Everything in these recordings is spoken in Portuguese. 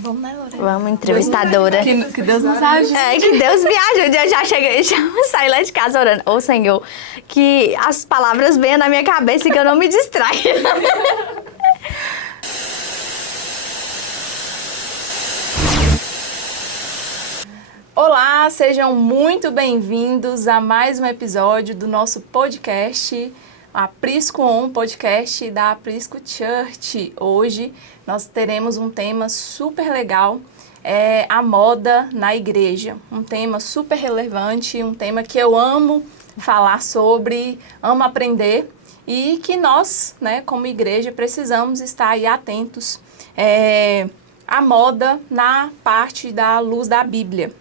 Vamos, né, Lorena? Vamos, entrevistadora. Que Deus nos ajude. Que Deus me ajude. Eu já cheguei, já saí lá de casa orando. Ô, Senhor, que as palavras venham na minha cabeça e que eu não me distraia. Olá, sejam muito bem-vindos a mais um episódio do nosso podcast, Aprisco On, podcast da Aprisco Church. Hoje nós teremos um tema super legal, a moda na igreja. Um tema super relevante, um tema que eu amo falar sobre, amo aprender e que nós, né, como igreja, precisamos estar aí atentos à moda na parte da luz da Bíblia.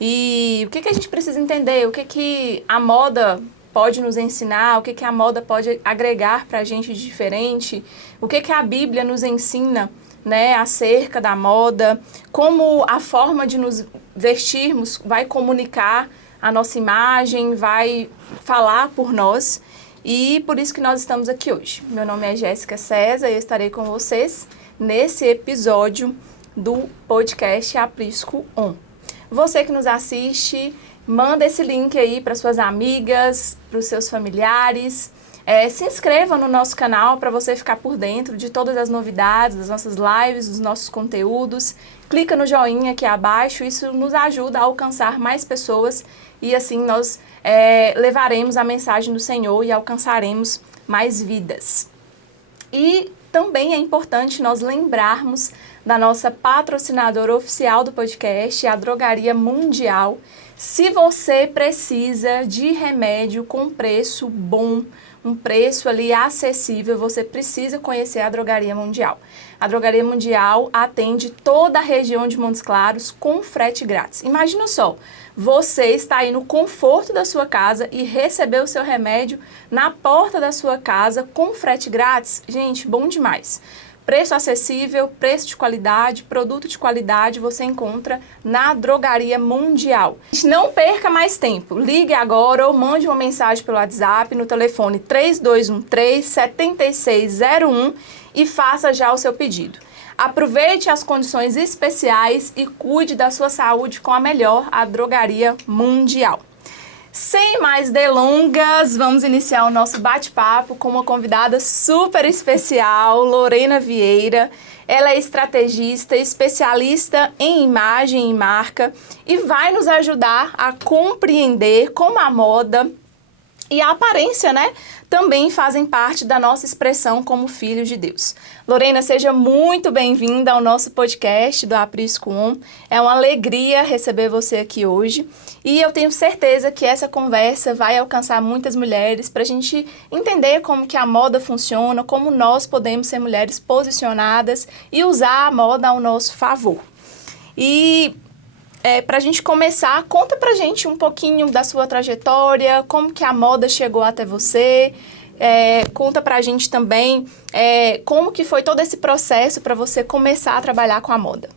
E o que a gente precisa entender? O que a moda pode nos ensinar? O que a moda pode agregar para a gente de diferente? O que a Bíblia nos ensina, né, acerca da moda? Como a forma de nos vestirmos vai comunicar a nossa imagem, vai falar por nós? E por isso que nós estamos aqui hoje. Meu nome é Jéssica César e eu estarei com vocês nesse episódio do podcast Aprisco On. Você que nos assiste, manda esse link aí para suas amigas, para os seus familiares. Se inscreva no nosso canal para você ficar por dentro de todas as novidades, das nossas lives, dos nossos conteúdos. Clica no joinha aqui abaixo, isso nos ajuda a alcançar mais pessoas e assim nós levaremos a mensagem do Senhor e alcançaremos mais vidas. E também é importante nós lembrarmos da nossa patrocinadora oficial do podcast, a Drogaria Mundial. Se você precisa de remédio com preço bom, um preço ali acessível, você precisa conhecer a Drogaria Mundial. A Drogaria Mundial atende toda a região de Montes Claros com frete grátis. Imagina só, você está aí no conforto da sua casa e recebeu o seu remédio na porta da sua casa com frete grátis. Gente, bom demais. Preço acessível, preço de qualidade, produto de qualidade você encontra na Drogaria Mundial. Não perca mais tempo, ligue agora ou mande uma mensagem pelo WhatsApp no telefone 3213-7601 e faça já o seu pedido. Aproveite as condições especiais e cuide da sua saúde com a melhor, a Drogaria Mundial. Sem mais delongas, vamos iniciar o nosso bate-papo com uma convidada super especial, Lorena Vieira. Ela é estrategista, especialista em imagem e marca e vai nos ajudar a compreender como a moda e a aparência, né, também fazem parte da nossa expressão como filhos de Deus. Lorena, seja muito bem-vinda ao nosso podcast do Aprisco On. É uma alegria receber você aqui hoje e eu tenho certeza que essa conversa vai alcançar muitas mulheres para a gente entender como que a moda funciona, como nós podemos ser mulheres posicionadas e usar a moda ao nosso favor. E para a gente começar, conta pra gente um pouquinho da sua trajetória, como que a moda chegou até você, conta pra gente também como que foi todo esse processo para você começar a trabalhar com a moda.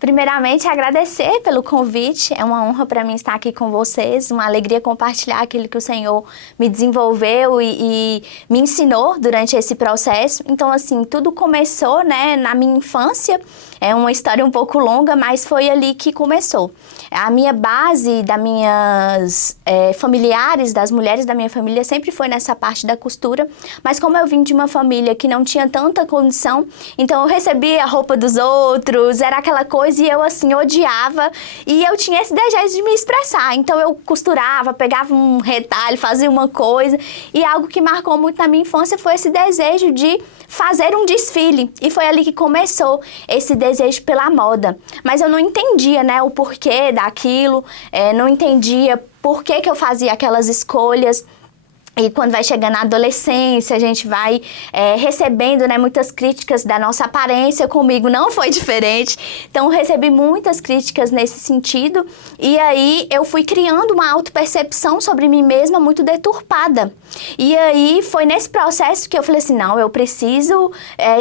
Primeiramente, agradecer pelo convite. É uma honra para mim estar aqui com vocês, uma alegria compartilhar aquilo que o Senhor me desenvolveu e me ensinou durante esse processo. Então, assim, tudo começou, né, na minha infância. É uma história um pouco longa, mas foi ali que começou. A minha base das minhas familiares, das mulheres da minha família, sempre foi nessa parte da costura. Mas como eu vim de uma família que não tinha tanta condição, então eu recebia a roupa dos outros, era aquela coisa e eu, assim, odiava. E eu tinha esse desejo de me expressar. Então eu costurava, pegava um retalho, fazia uma coisa. E algo que marcou muito na minha infância foi esse desejo de fazer um desfile. E foi ali que começou esse desejo pela moda. Mas eu não entendia, né, o porquê daquilo, não entendia por que eu fazia aquelas escolhas. E quando vai chegando na adolescência, a gente vai recebendo, né, muitas críticas da nossa aparência. Comigo não foi diferente. Então, eu recebi muitas críticas nesse sentido. E aí, eu fui criando uma autopercepção sobre mim mesma muito deturpada. E aí, foi nesse processo que eu falei assim, não, eu preciso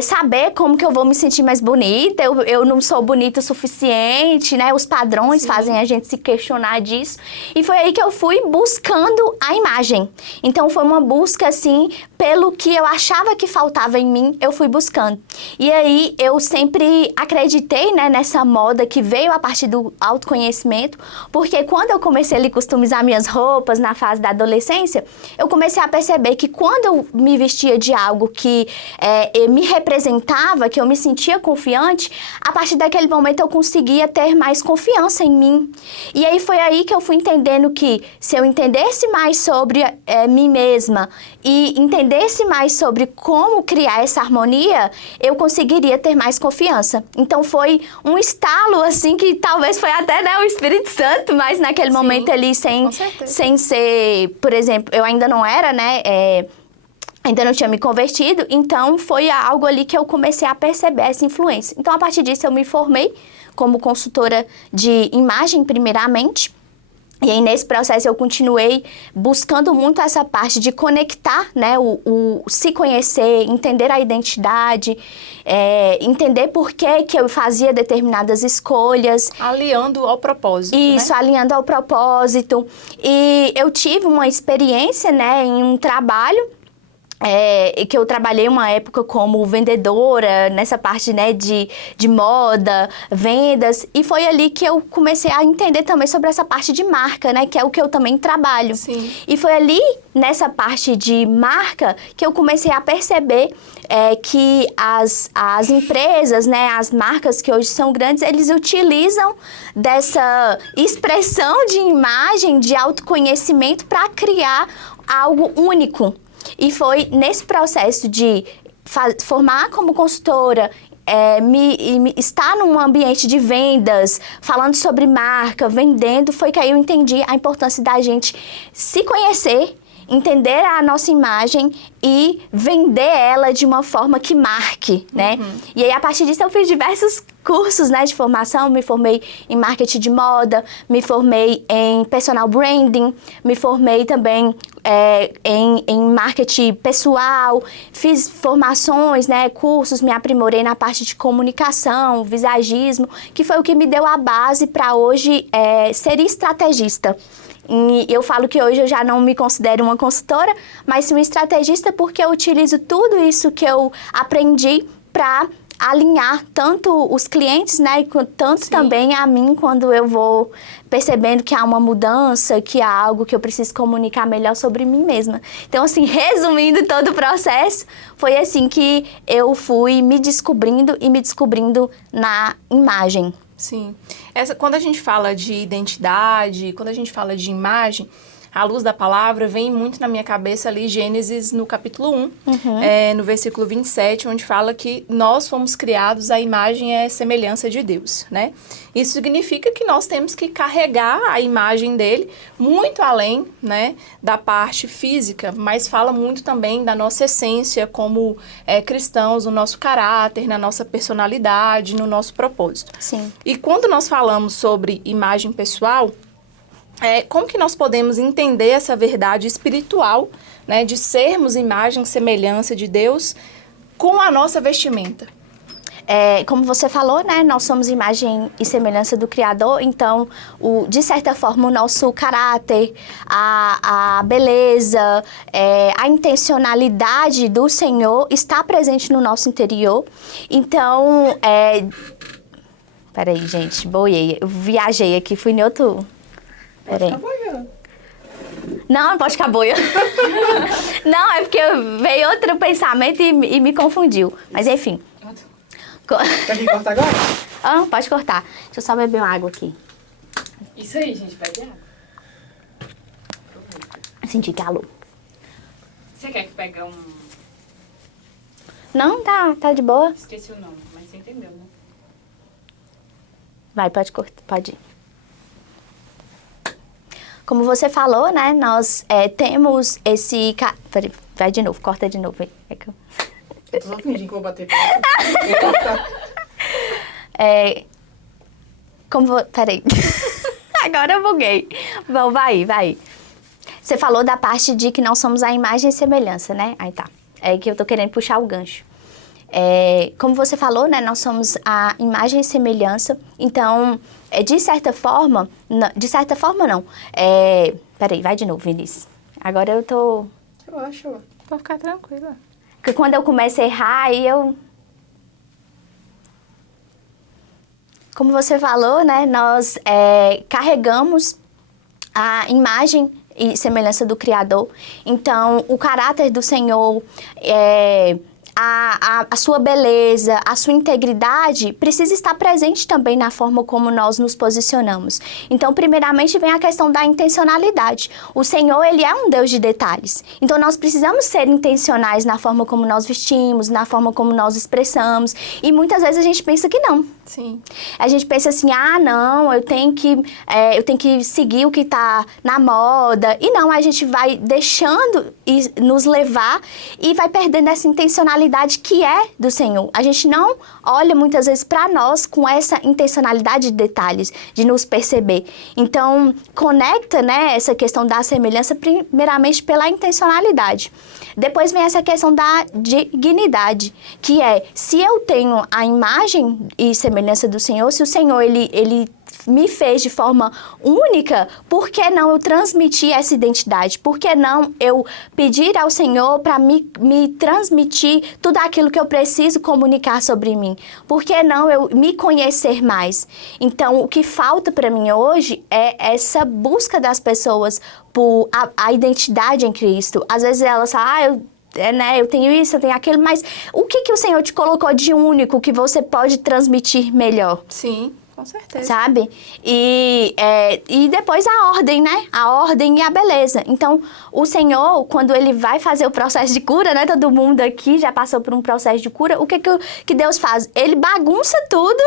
saber como que eu vou me sentir mais bonita. Eu não sou bonita o suficiente, né? Os padrões Sim. fazem a gente se questionar disso. E foi aí que eu fui buscando a imagem. Então, foi uma busca, assim, pelo que eu achava que faltava em mim, eu fui buscando. E aí, eu sempre acreditei, né, nessa moda que veio a partir do autoconhecimento, porque quando eu comecei a customizar minhas roupas na fase da adolescência, eu comecei a perceber que quando eu me vestia de algo que me representava, que eu me sentia confiante, a partir daquele momento eu conseguia ter mais confiança em mim. E aí foi aí que eu fui entendendo que se eu entendesse mais sobre mim mesma e entendesse mais sobre como criar essa harmonia, eu conseguiria ter mais confiança. Então foi um estalo, assim, que talvez foi até, né, o Espírito Santo, mas naquele momento ali, sem ser, por exemplo, eu ainda não era, né, ainda não tinha me convertido, então foi algo ali que eu comecei a perceber essa influência. Então, a partir disso, eu me formei como consultora de imagem, primeiramente. E aí, nesse processo, eu continuei buscando muito essa parte de conectar, né, o se conhecer, entender a identidade, entender por que eu fazia determinadas escolhas. Alinhando ao propósito, Isso, né? alinhando ao propósito. E eu tive uma experiência, né, em um trabalho, que eu trabalhei uma época como vendedora, nessa parte, né, de moda, vendas, e foi ali que eu comecei a entender também sobre essa parte de marca, né, que é o que eu também trabalho. Sim. E foi ali, nessa parte de marca, que eu comecei a perceber que as empresas, né, as marcas que hoje são grandes, eles utilizam dessa expressão de imagem, de autoconhecimento para criar algo único. E foi nesse processo de formar como consultora, estar num ambiente de vendas, falando sobre marca, vendendo, foi que aí eu entendi a importância da gente se conhecer, entender a nossa imagem e vender ela de uma forma que marque, né? E aí, a partir disso, eu fiz diversos cursos, né, de formação. Me formei em marketing de moda, me formei em personal branding, me formei também em marketing pessoal, fiz formações, né, cursos, me aprimorei na parte de comunicação, visagismo, que foi o que me deu a base para hoje ser estrategista. E eu falo que hoje eu já não me considero uma consultora, mas sim uma estrategista, porque eu utilizo tudo isso que eu aprendi para alinhar tanto os clientes, né, tanto também a mim, quando eu vou percebendo que há uma mudança, que há algo que eu preciso comunicar melhor sobre mim mesma. Então, assim, resumindo todo o processo, foi assim que eu fui me descobrindo na imagem. Sim. Quando a gente fala de identidade, quando a gente fala de imagem, à luz da palavra, vem muito na minha cabeça ali Gênesis no capítulo 1, no versículo 27, onde fala que nós fomos criados à imagem e à semelhança de Deus, né? Isso significa que nós temos que carregar a imagem dele muito além, né, da parte física, mas fala muito também da nossa essência como cristãos, no nosso caráter, na nossa personalidade, no nosso propósito. Sim. E quando nós falamos sobre imagem pessoal, como que nós podemos entender essa verdade espiritual, né, de sermos imagem e semelhança de Deus com a nossa vestimenta? Como você falou, né, nós somos imagem e semelhança do Criador, então, de certa forma, o nosso caráter, a beleza, a intencionalidade do Senhor está presente no nosso interior. Então, peraí, gente, boiei, eu viajei aqui, fui em outro... Peraí. Não pode ficar boiando. Não, é porque veio outro pensamento e me confundiu. Mas enfim. Quer que corta agora? Pode cortar. Deixa eu só beber uma água aqui. Isso aí, gente, pede água. Senti calor. Você quer que pegue um... Não, tá de boa. Esqueci o nome, mas você entendeu, né? Vai, pode cortar, pode ir. Como você falou, né, nós temos esse... Peraí, vai de novo, corta de novo. Eu tô só fingindo que vou bater. Peraí. Agora eu buguei. Bom, vai. Você falou da parte de que nós somos a imagem e semelhança, né? Aí tá. É que eu tô querendo puxar o gancho. Como você falou, né, nós somos a imagem e semelhança, então, de certa forma não. Peraí, vai de novo, Vinícius. Agora eu tô... Relaxa, ó. Pode ficar tranquila. Porque quando eu começo a errar, aí eu... Como você falou, né? Nós carregamos a imagem e semelhança do Criador. Então, o caráter do Senhor, a sua beleza, a sua integridade precisa estar presente também na forma como nós nos posicionamos. Então, primeiramente, vem a questão da intencionalidade. O Senhor, Ele é um Deus de detalhes. Então, nós precisamos ser intencionais na forma como nós vestimos, na forma como nós expressamos. E muitas vezes a gente pensa que não. Sim. A gente pensa assim, não, eu tenho que seguir o que está na moda. E não, a gente vai deixando nos levar e vai perdendo essa intencionalidade que é do Senhor. A gente não olha muitas vezes para nós com essa intencionalidade de detalhes, de nos perceber. Então, conecta, né, essa questão da semelhança primeiramente pela intencionalidade. Depois vem essa questão da dignidade, que é, se eu tenho a imagem e semelhança do Senhor, se o Senhor, ele me fez de forma única, por que não eu transmitir essa identidade? Por que não eu pedir ao Senhor para me transmitir tudo aquilo que eu preciso comunicar sobre mim? Por que não eu me conhecer mais? Então, o que falta para mim hoje é essa busca das pessoas por a identidade em Cristo. Às vezes elas falam, eu tenho isso, eu tenho aquilo, mas o que o Senhor te colocou de único que você pode transmitir melhor? Sim. Com certeza. Sabe? E depois a ordem, né? A ordem e a beleza. Então, o Senhor, quando Ele vai fazer o processo de cura, né? Todo mundo aqui já passou por um processo de cura. O que Deus faz? Ele bagunça tudo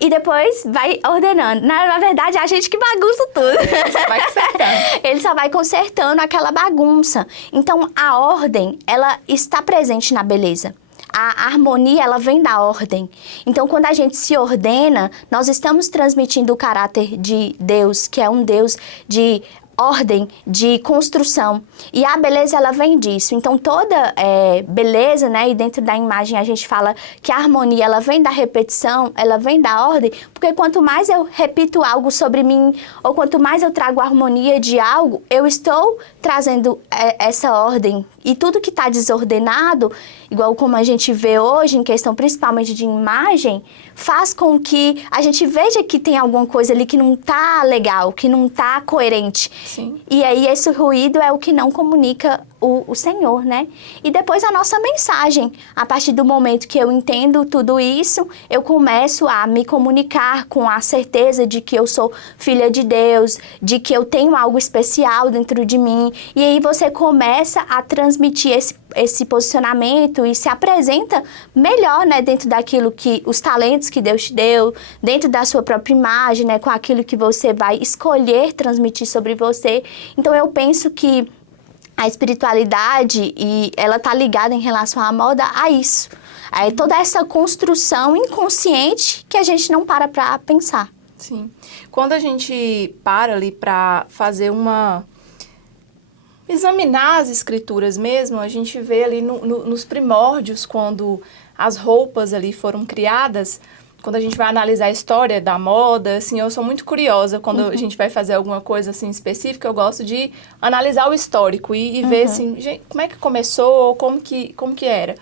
e depois vai ordenando. Na verdade, é a gente que bagunça tudo. Ele só vai consertando. Ele só vai consertando aquela bagunça. Então, a ordem, ela está presente na beleza. A harmonia, ela vem da ordem. Então, quando a gente se ordena, nós estamos transmitindo o caráter de Deus, que é um Deus de ordem, de construção. E a beleza, ela vem disso. Então, toda beleza, né? E dentro da imagem a gente fala que a harmonia, ela vem da repetição, ela vem da ordem, porque quanto mais eu repito algo sobre mim, ou quanto mais eu trago a harmonia de algo, eu estou trazendo essa ordem. E tudo que está desordenado, igual como a gente vê hoje, em questão principalmente de imagem, faz com que a gente veja que tem alguma coisa ali que não está legal, que não está coerente. Sim. E aí esse ruído é o que não comunica o Senhor, né? E depois a nossa mensagem. A partir do momento que eu entendo tudo isso, eu começo a me comunicar com a certeza de que eu sou filha de Deus, de que eu tenho algo especial dentro de mim. E aí você começa a transmitir esse posicionamento e se apresenta melhor, né? Dentro daquilo que os talentos que Deus te deu, dentro da sua própria imagem, né? Com aquilo que você vai escolher transmitir sobre você. Então eu penso que a espiritualidade, ela tá ligada em relação à moda a isso. É toda essa construção inconsciente que a gente não para pensar. Sim. Quando a gente para ali para fazer examinar as escrituras mesmo, a gente vê ali nos primórdios, quando as roupas ali foram criadas, quando a gente vai analisar a história da moda, assim, eu sou muito curiosa quando a gente vai fazer alguma coisa assim específica, eu gosto de analisar o histórico e ver assim, gente, como é que começou, como que era.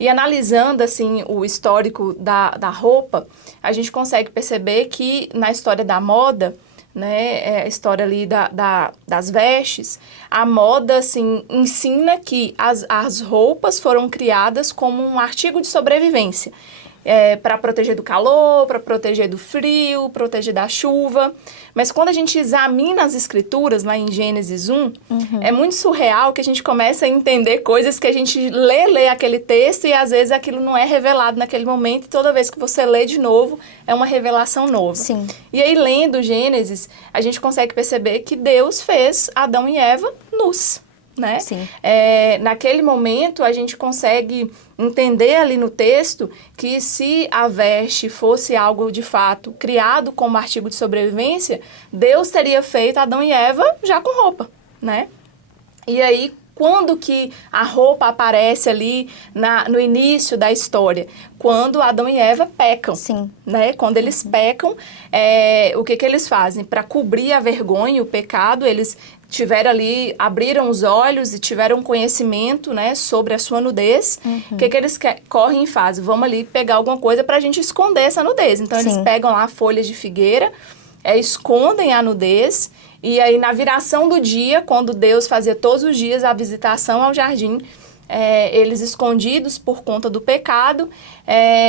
E analisando assim o histórico da roupa, a gente consegue perceber que na história da moda, né, a história ali das vestes, a moda assim ensina que as roupas foram criadas como um artigo de sobrevivência. Para proteger do calor, para proteger do frio, proteger da chuva. Mas quando a gente examina as escrituras, lá em Gênesis 1, é muito surreal que a gente começa a entender coisas que a gente lê aquele texto e às vezes aquilo não é revelado naquele momento e toda vez que você lê de novo, é uma revelação nova. Sim. E aí, lendo Gênesis, a gente consegue perceber que Deus fez Adão e Eva nus. Né? Sim. Naquele momento a gente consegue entender ali no texto que se a veste fosse algo de fato criado como artigo de sobrevivência, Deus teria feito Adão e Eva já com roupa, né? E aí, quando que a roupa aparece ali no início da história? Quando Adão e Eva pecam. Sim. Né? Quando eles pecam, o que eles fazem? Para cobrir a vergonha, o pecado, eles tiveram ali, abriram os olhos e tiveram conhecimento, né, sobre a sua nudez, o que eles correm e fazem? Vamos ali pegar alguma coisa para a gente esconder essa nudez. Então, eles pegam lá folhas de figueira, escondem a nudez, e aí na viração do dia, quando Deus fazia todos os dias a visitação ao jardim, eles escondidos por conta do pecado,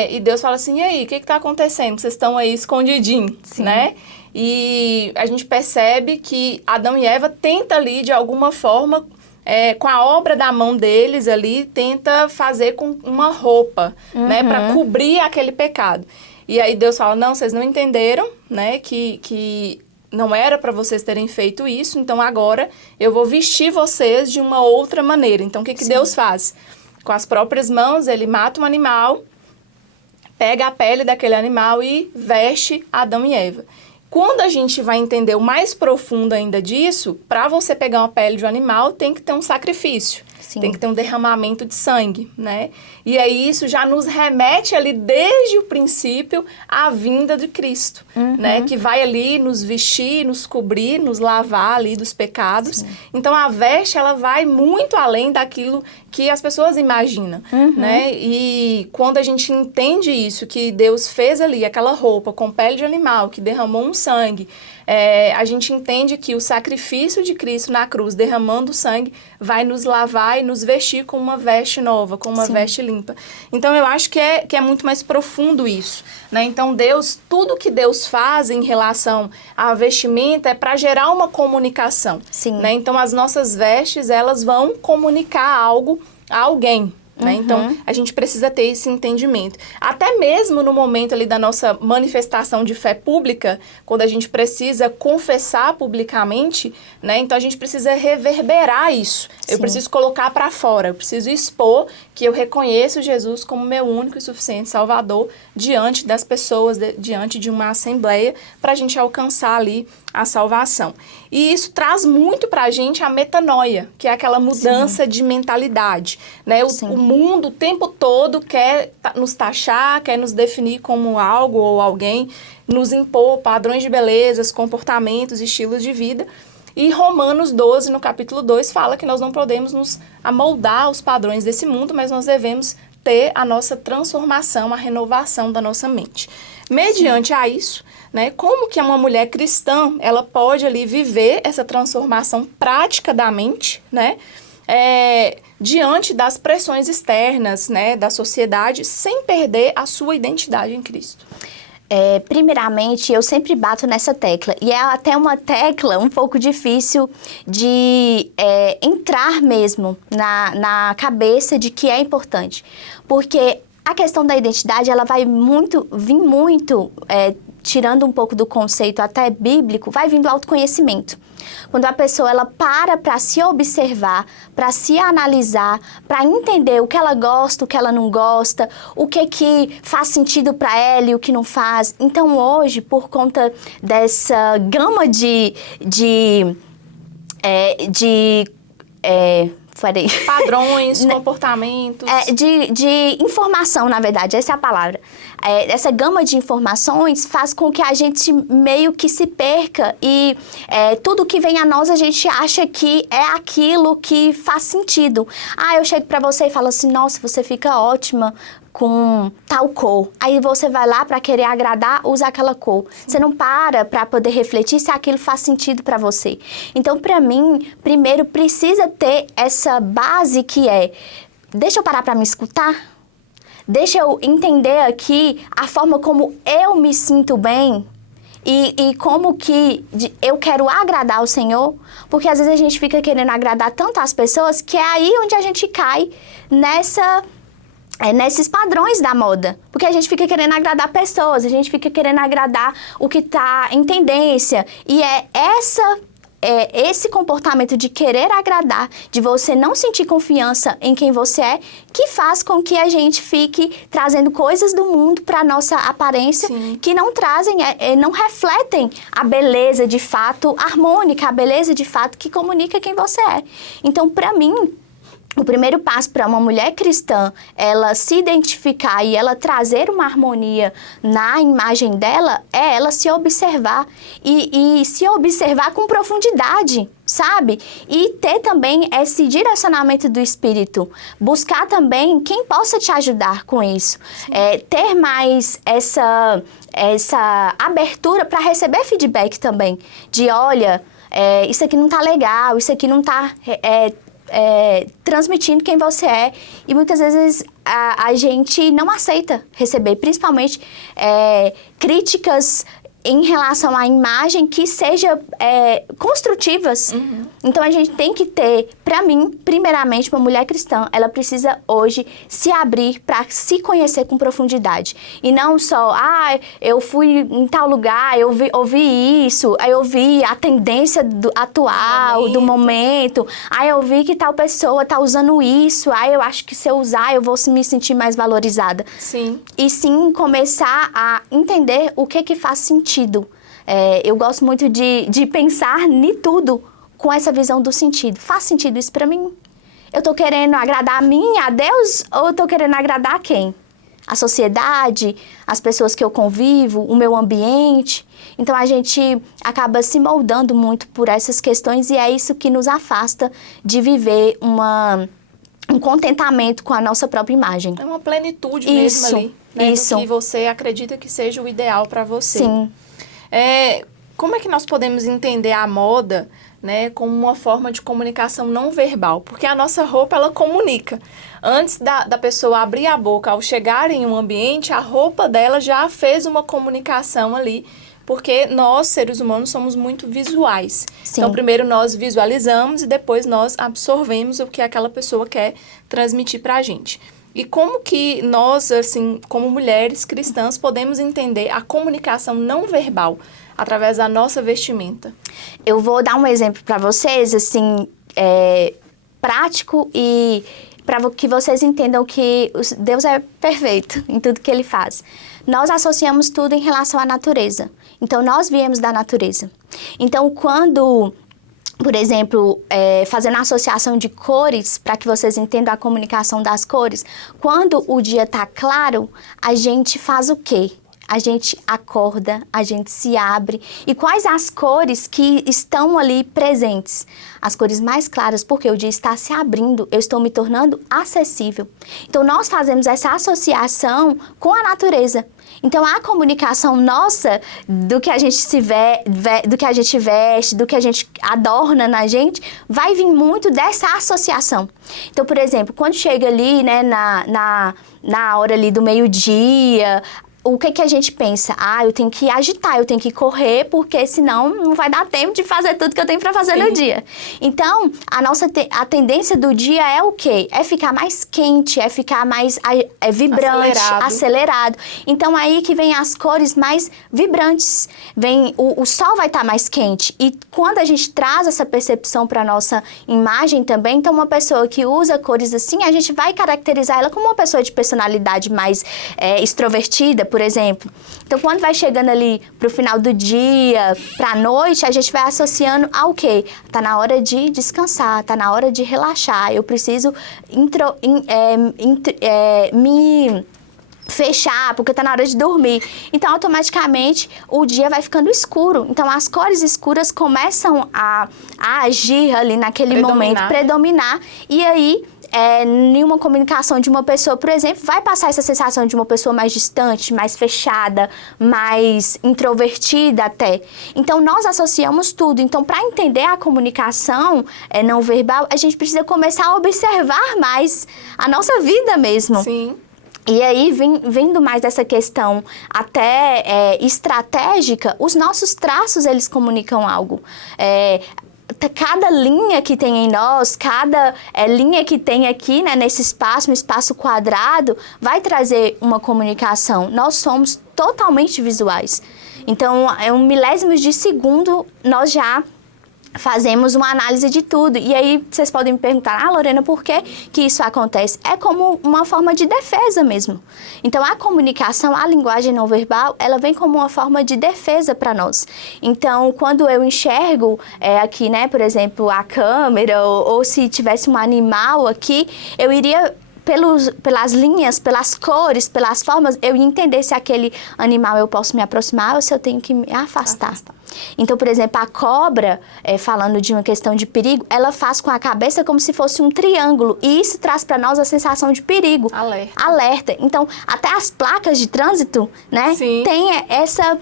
e Deus fala assim, e aí, o que está acontecendo? Vocês estão aí escondidinhos, né? E a gente percebe que Adão e Eva tentam ali, de alguma forma, com a obra da mão deles ali, tenta fazer com uma roupa, né? Para cobrir aquele pecado. E aí Deus fala, não, vocês não entenderam, né? Que não era para vocês terem feito isso, então agora eu vou vestir vocês de uma outra maneira. Então, o que Deus faz? Com as próprias mãos, ele mata um animal, pega a pele daquele animal e veste Adão e Eva. Quando a gente vai entender o mais profundo ainda disso, para você pegar uma pele de um animal, tem que ter um sacrifício. Tem que ter um derramamento de sangue, né? E aí isso já nos remete ali desde o princípio à vinda de Cristo, né? Que vai ali nos vestir, nos cobrir, nos lavar ali dos pecados. Então a veste, ela vai muito além daquilo que as pessoas imaginam, né? E quando a gente entende isso, que Deus fez ali aquela roupa com pele de animal, que derramou um sangue, a gente entende que o sacrifício de Cristo na cruz, derramando sangue, vai nos lavar e nos vestir com uma veste nova, com uma veste limpa. Então, eu acho que é muito mais profundo isso, né? Então, tudo que Deus faz em relação à vestimenta é para gerar uma comunicação, né? Então, as nossas vestes, elas vão comunicar algo a alguém, né? Então, a gente precisa ter esse entendimento. Até mesmo no momento ali da nossa manifestação de fé pública, quando a gente precisa confessar publicamente, né? Então, a gente precisa reverberar isso. Eu preciso colocar para fora, eu preciso expor que eu reconheço Jesus como meu único e suficiente Salvador diante das pessoas, diante de uma assembleia, para a gente alcançar ali a salvação. E isso traz muito para a gente a metanoia, que é aquela mudança de mentalidade, né? O mundo o tempo todo quer nos taxar, quer nos definir como algo ou alguém, nos impor padrões de belezas, comportamentos, estilos de vida. E Romanos 12, no capítulo 2, fala que nós não podemos nos amoldar aos padrões desse mundo, mas nós devemos ter a nossa transformação, a renovação da nossa mente. Mediante a isso, né, como que uma mulher cristã, ela pode ali viver essa transformação prática da mente, né, diante das pressões externas, né, da sociedade, sem perder a sua identidade em Cristo? Primeiramente, eu sempre bato nessa tecla, e é até uma tecla um pouco difícil de entrar mesmo na cabeça de que é importante, porque a questão da identidade, ela vai vir muito, tirando um pouco do conceito até bíblico, vai vindo autoconhecimento. Quando a pessoa ela para se observar, para se analisar, para entender o que ela gosta, o que ela não gosta, o que faz sentido para ela e o que não faz. Então hoje, por conta dessa gama de padrões, comportamentos. De informação, na verdade, essa é a palavra. Essa gama de informações faz com que a gente meio que se perca e tudo que vem a nós a gente acha que é aquilo que faz sentido. Eu chego pra você e falo assim, nossa, você fica ótima com tal cor. Aí você vai lá para querer agradar, usa aquela cor. Você não para poder refletir se aquilo faz sentido para você. Então, para mim, primeiro precisa ter essa base que deixa eu parar para me escutar? Deixa eu entender aqui a forma como eu me sinto bem e como que eu quero agradar o Senhor, porque às vezes a gente fica querendo agradar tanto as pessoas que é aí onde a gente cai nesses padrões da moda, porque a gente fica querendo agradar pessoas, a gente fica querendo agradar o que está em tendência, e esse comportamento de querer agradar, de você não sentir confiança em quem você é, que faz com que a gente fique trazendo coisas do mundo para nossa aparência, que não trazem, não refletem a beleza de fato harmônica, a beleza de fato que comunica quem você é. Então, para mim, o primeiro passo para uma mulher cristã, ela se identificar e ela trazer uma harmonia na imagem dela, é ela se observar e se observar com profundidade, sabe? E ter também esse direcionamento do Espírito. Buscar também quem possa te ajudar com isso. Ter mais essa abertura para receber feedback também. De, olha, isso aqui não tá legal, isso aqui não tá... transmitindo quem você é, e muitas vezes a gente não aceita receber, principalmente críticas em relação à imagem que sejam construtivas. Então a gente tem que ter, para mim, primeiramente, uma mulher cristã, ela precisa hoje se abrir para se conhecer com profundidade. E não só, eu fui em tal lugar, eu ouvi isso, aí eu vi a tendência atual, do momento, aí eu vi que tal pessoa tá usando isso, aí eu acho que se eu usar eu vou me sentir mais valorizada. Sim. E sim começar a entender o que faz sentido. Eu gosto muito de pensar em tudo com essa visão do sentido. Faz sentido isso pra mim? Eu tô querendo agradar a mim, a Deus, ou eu tô querendo agradar a quem? A sociedade, as pessoas que eu convivo, o meu ambiente. Então a gente acaba se moldando muito por essas questões e é isso que nos afasta de viver um contentamento com a nossa própria imagem. É uma plenitude mesmo ali, né? Isso. Do que você acredita que seja o ideal para você. Sim. Como é que nós podemos entender a moda, né, como uma forma de comunicação não verbal? Porque a nossa roupa, ela comunica. Antes da pessoa abrir a boca, ao chegar em um ambiente, a roupa dela já fez uma comunicação ali, porque nós, seres humanos, somos muito visuais. Sim. Então, primeiro nós visualizamos e depois nós absorvemos o que aquela pessoa quer transmitir para a gente. E como que nós, assim, como mulheres cristãs, podemos entender a comunicação não verbal através da nossa vestimenta? Eu vou dar um exemplo para vocês, assim, prático e para que vocês entendam que Deus é perfeito em tudo que Ele faz. Nós associamos tudo em relação à natureza. Então, nós viemos da natureza. Então, quando... Por exemplo, fazendo a associação de cores, para que vocês entendam a comunicação das cores, quando o dia está claro, a gente faz o quê? A gente acorda, a gente se abre. E quais as cores que estão ali presentes? As cores mais claras, porque o dia está se abrindo, eu estou me tornando acessível. Então, nós fazemos essa associação com a natureza. Então, a comunicação nossa, do que a gente do que a gente veste, do que a gente adorna na gente, vai vir muito dessa associação. Então, por exemplo, quando chega ali, né, na hora ali do meio-dia, o que a gente pensa? Eu tenho que agitar, eu tenho que correr, porque senão não vai dar tempo de fazer tudo que eu tenho para fazer no dia. Então, a tendência do dia é o quê? É ficar mais quente, é ficar mais vibrante, acelerado. Então, aí que vem as cores mais vibrantes. O sol vai estar mais quente. E quando a gente traz essa percepção para nossa imagem também, então uma pessoa que usa cores assim, a gente vai caracterizar ela como uma pessoa de personalidade mais extrovertida, por exemplo. Então, quando vai chegando ali pro final do dia, pra noite, a gente vai associando ao quê? Tá na hora de descansar, tá na hora de relaxar, eu preciso me fechar, porque tá na hora de dormir. Então, automaticamente, o dia vai ficando escuro. Então, as cores escuras começam a agir ali naquele momento, predominar, e aí... nenhuma comunicação de uma pessoa, por exemplo, vai passar essa sensação de uma pessoa mais distante, mais fechada, mais introvertida até. Então, nós associamos tudo. Então, para entender a comunicação não verbal, a gente precisa começar a observar mais a nossa vida mesmo. Sim. E aí, vindo mais dessa questão até estratégica, os nossos traços, eles comunicam algo. Cada linha que tem em nós, cada linha que tem aqui, né, nesse espaço, um espaço quadrado, vai trazer uma comunicação. Nós somos totalmente visuais. Então, em milésimos de segundo, nós já fazemos uma análise de tudo. E aí vocês podem me perguntar, Lorena, por que que isso acontece? É como uma forma de defesa mesmo. Então, a comunicação, a linguagem não verbal, ela vem como uma forma de defesa para nós. Então, quando eu enxergo aqui, né, por exemplo, a câmera, ou se tivesse um animal aqui, eu iria... pelas linhas, pelas cores, pelas formas, eu ia entender se aquele animal eu posso me aproximar ou se eu tenho que me afastar. Então, por exemplo, a cobra, falando de uma questão de perigo, ela faz com a cabeça como se fosse um triângulo. E isso traz para nós a sensação de perigo. Alerta. Então, até as placas de trânsito, né, tem essa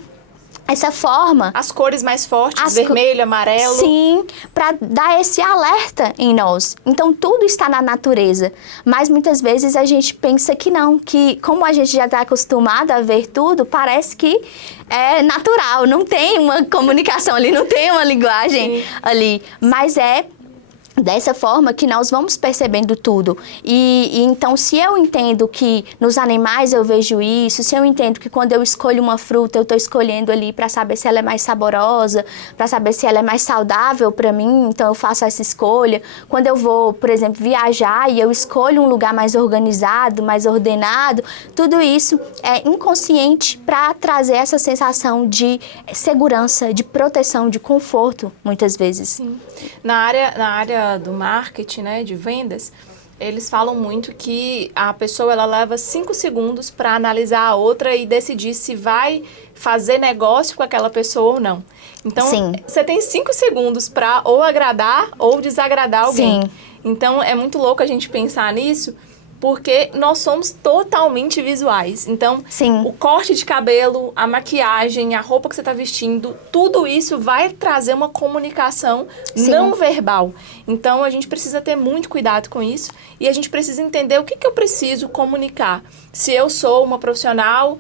forma. As cores mais fortes, vermelho, amarelo. Sim, para dar esse alerta em nós. Então, tudo está na natureza. Mas, muitas vezes, a gente pensa que não. Que, como a gente já está acostumado a ver tudo, parece que é natural. Não tem uma comunicação ali, não tem uma linguagem ali. Mas é dessa forma que nós vamos percebendo tudo. E então, se eu entendo que nos animais eu vejo isso, se eu entendo que quando eu escolho uma fruta, eu estou escolhendo ali para saber se ela é mais saborosa, para saber se ela é mais saudável para mim, então eu faço essa escolha. Quando eu vou, por exemplo, viajar e eu escolho um lugar mais organizado, mais ordenado, tudo isso é inconsciente para trazer essa sensação de segurança, de proteção, de conforto, muitas vezes. Sim. Na área do marketing, né, de vendas, eles falam muito que a pessoa ela leva 5 segundos para analisar a outra e decidir se vai fazer negócio com aquela pessoa ou não. Então, você tem 5 segundos para ou agradar ou desagradar alguém. Então, é muito louco a gente pensar nisso, porque nós somos totalmente visuais. Então, o corte de cabelo, a maquiagem, a roupa que você está vestindo, tudo isso vai trazer uma comunicação não verbal. Então, a gente precisa ter muito cuidado com isso e a gente precisa entender o que eu preciso comunicar. Se eu sou uma profissional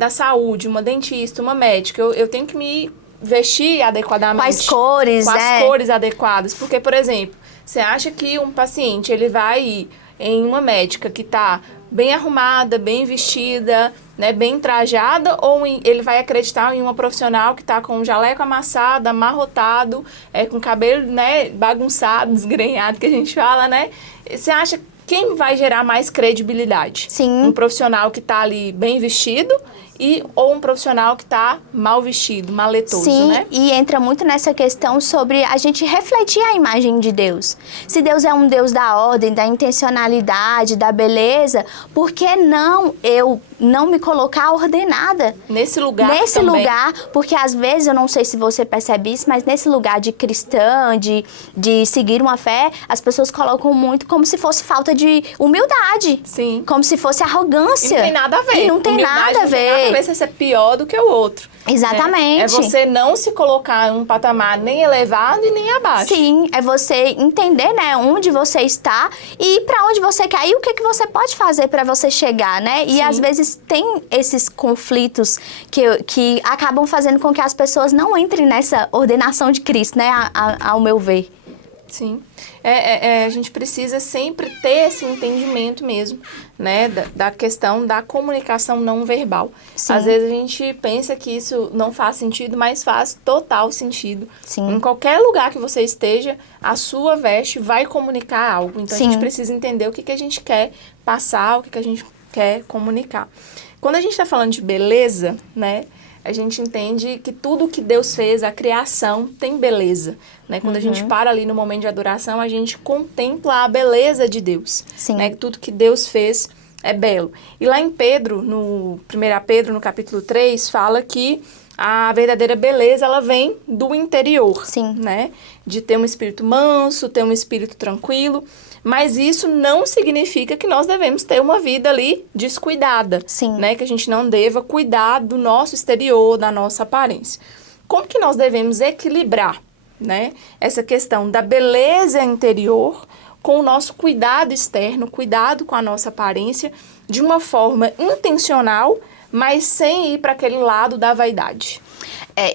da saúde, uma dentista, uma médica, eu tenho que me vestir adequadamente. Com as cores, com as cores adequadas. Porque, por exemplo, você acha que um paciente ele vai ir em uma médica que está bem arrumada, bem vestida, né, bem trajada, ou ele vai acreditar em uma profissional que está com um jaleco amassado, amarrotado, com cabelo, né, bagunçado, desgrenhado, que a gente fala, né? Você acha quem vai gerar mais credibilidade? Um profissional que está ali bem vestido ou um profissional que está mal vestido, maletoso, né? E entra muito nessa questão sobre a gente refletir a imagem de Deus. Se Deus é um Deus da ordem, da intencionalidade, da beleza, por que não eu não me colocar ordenada? Nesse lugar Nesse também. lugar, porque às vezes, eu não sei se você percebe isso, mas nesse lugar de cristã, de seguir uma fé, as pessoas colocam muito como se fosse falta de humildade. Como se fosse arrogância. E não tem nada a ver. E não tem nada a ver. Talvez você ser pior do que o outro. Exatamente. Né? É você não se colocar em um patamar nem elevado e nem abaixo. Sim, é você entender, né, onde você está e para onde você quer e o que você pode fazer para você chegar, né? E às vezes tem esses conflitos que acabam fazendo com que as pessoas não entrem nessa ordenação de Cristo, né, ao meu ver. Sim. A gente precisa sempre ter esse entendimento mesmo, né, da questão da comunicação não verbal. Às vezes a gente pensa que isso não faz sentido, mas faz total sentido. Em qualquer lugar que você esteja, a sua veste vai comunicar algo. Então a gente precisa entender o que a gente quer passar, o que a gente quer comunicar. Quando a gente está falando de beleza, né, a gente entende que tudo que Deus fez, a criação, tem beleza. Né? Quando a gente para ali no momento de adoração, a gente contempla a beleza de Deus. Né? Tudo que Deus fez é belo. E lá em Pedro, no 1 Pedro, no capítulo 3, fala que a verdadeira beleza, ela vem do interior. Né? De ter um espírito manso, ter um espírito tranquilo. Mas isso não significa que nós devemos ter uma vida ali descuidada. Né? Que a gente não deva cuidar do nosso exterior, da nossa aparência. Como que nós devemos equilibrar, né, essa questão da beleza interior com o nosso cuidado externo, cuidado com a nossa aparência, de uma forma intencional, mas sem ir para aquele lado da vaidade?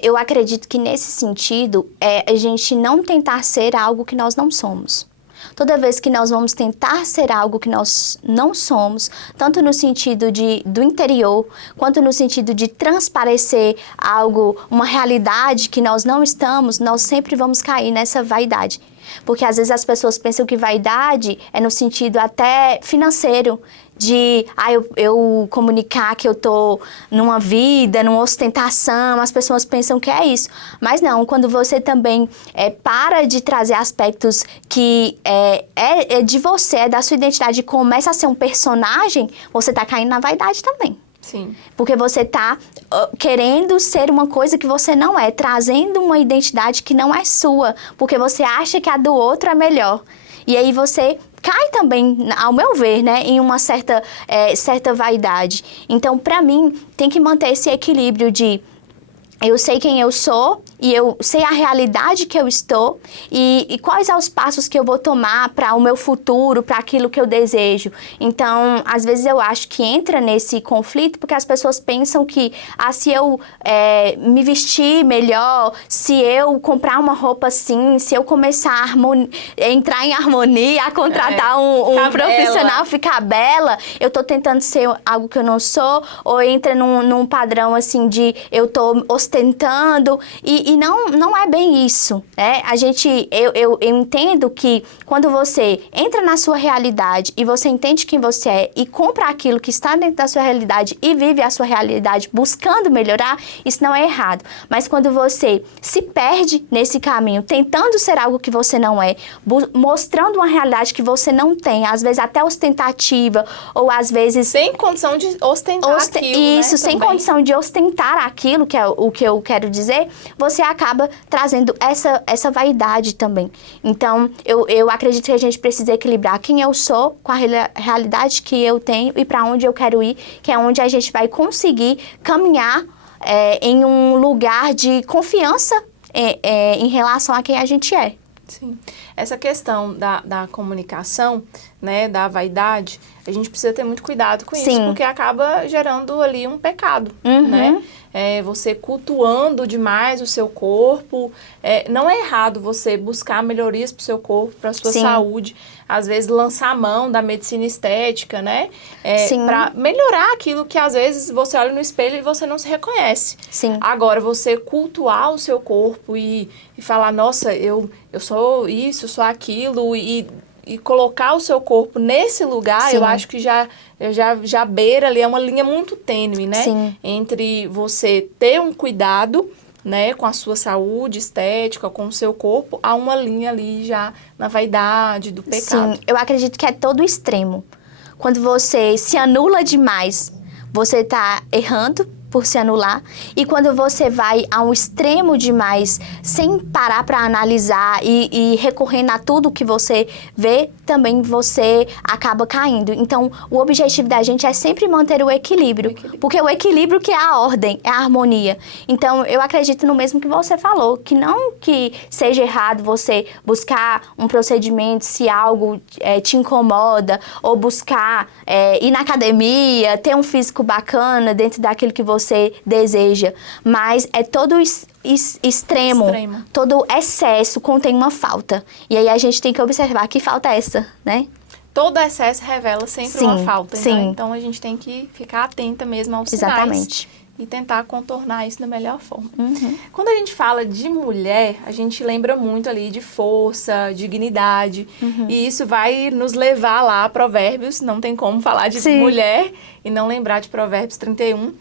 Eu acredito que nesse sentido, a gente não tentar ser algo que nós não somos. toda vez que nós vamos tentar ser algo que nós não somos, tanto no sentido do interior, quanto no sentido de transparecer algo, uma realidade que nós não estamos, nós sempre vamos cair nessa vaidade. Porque às vezes as pessoas pensam que vaidade é no sentido até financeiro, de eu comunicar que eu tô numa vida, numa ostentação, as pessoas pensam que é isso. Mas não, quando você também para de trazer aspectos que é de você, é da sua identidade, e começa a ser um personagem, você tá caindo na vaidade também. Sim. Porque você tá querendo ser uma coisa que você não é, trazendo uma identidade que não é sua, porque você acha que a do outro é melhor. E aí você cai também, ao meu ver, né, em uma certa vaidade. Então, para mim, tem que manter esse equilíbrio de eu sei quem eu sou e eu sei a realidade que eu estou e quais são os passos que eu vou tomar para o meu futuro, para aquilo que eu desejo. Então, às vezes eu acho que entra nesse conflito porque as pessoas pensam que se eu me vestir melhor, se eu comprar uma roupa assim, se eu começar a entrar em harmonia, a contratar um profissional, ficar bela, eu tô tentando ser algo que eu não sou, ou entra num padrão assim de eu tô ostentando, e não é bem isso, né? Eu entendo que quando você entra na sua realidade e você entende quem você é e compra aquilo que está dentro da sua realidade e vive a sua realidade buscando melhorar, isso não é errado. Mas quando você se perde nesse caminho, tentando ser algo que você não é, mostrando uma realidade que você não tem, às vezes até ostentativa, ou às vezes... Sem condição de ostentar aquilo, isso, né, sem também. condição de ostentar aquilo, que é o que eu quero dizer, você acaba trazendo essa vaidade também. Então, eu acredito que a gente precisa equilibrar quem eu sou com a realidade que eu tenho e para onde eu quero ir, que é onde a gente vai conseguir caminhar em um lugar de confiança em relação a quem a gente é. Sim. Essa questão da comunicação, né, da vaidade, a gente precisa ter muito cuidado com isso, Sim. porque acaba gerando ali um pecado, Uhum. né? Você cultuando demais o seu corpo. Não é errado você buscar melhorias para o seu corpo, para a sua Sim. saúde. Às vezes lançar a mão da medicina estética, né? Sim. Para melhorar aquilo que às vezes você olha no espelho e você não se reconhece. Sim. Agora, você cultuar o seu corpo e falar, nossa, eu sou isso, eu sou aquilo, e colocar o seu corpo nesse lugar, Sim. eu acho que já beira ali, é uma linha muito tênue, né? Sim. Entre você ter um cuidado, né, com a sua saúde estética, com o seu corpo, há uma linha ali já na vaidade, do pecado. Sim, eu acredito que é todo extremo. Quando você se anula demais, você está errando por se anular. E quando você vai a um extremo demais, sem parar para analisar e recorrendo a tudo que você vê, também você acaba caindo. Então, o objetivo da gente é sempre manter o equilíbrio. Porque o equilíbrio que é a ordem, é a harmonia. Então, eu acredito no mesmo que você falou, que não que seja errado você buscar um procedimento se algo te incomoda, ou buscar ir na academia, ter um físico bacana dentro daquilo que você deseja, mas é todo extremo, todo excesso contém uma falta. E aí a gente tem que observar que falta é essa, né? Todo excesso revela sempre Sim, uma falta, sim. né? Então a gente tem que ficar atenta mesmo aos Exatamente. sinais e tentar contornar isso da melhor forma. Uhum. Quando a gente fala de mulher, a gente lembra muito ali de força, dignidade, e isso vai nos levar lá a Provérbios, não tem como falar de Sim. mulher e não lembrar de Provérbios 31,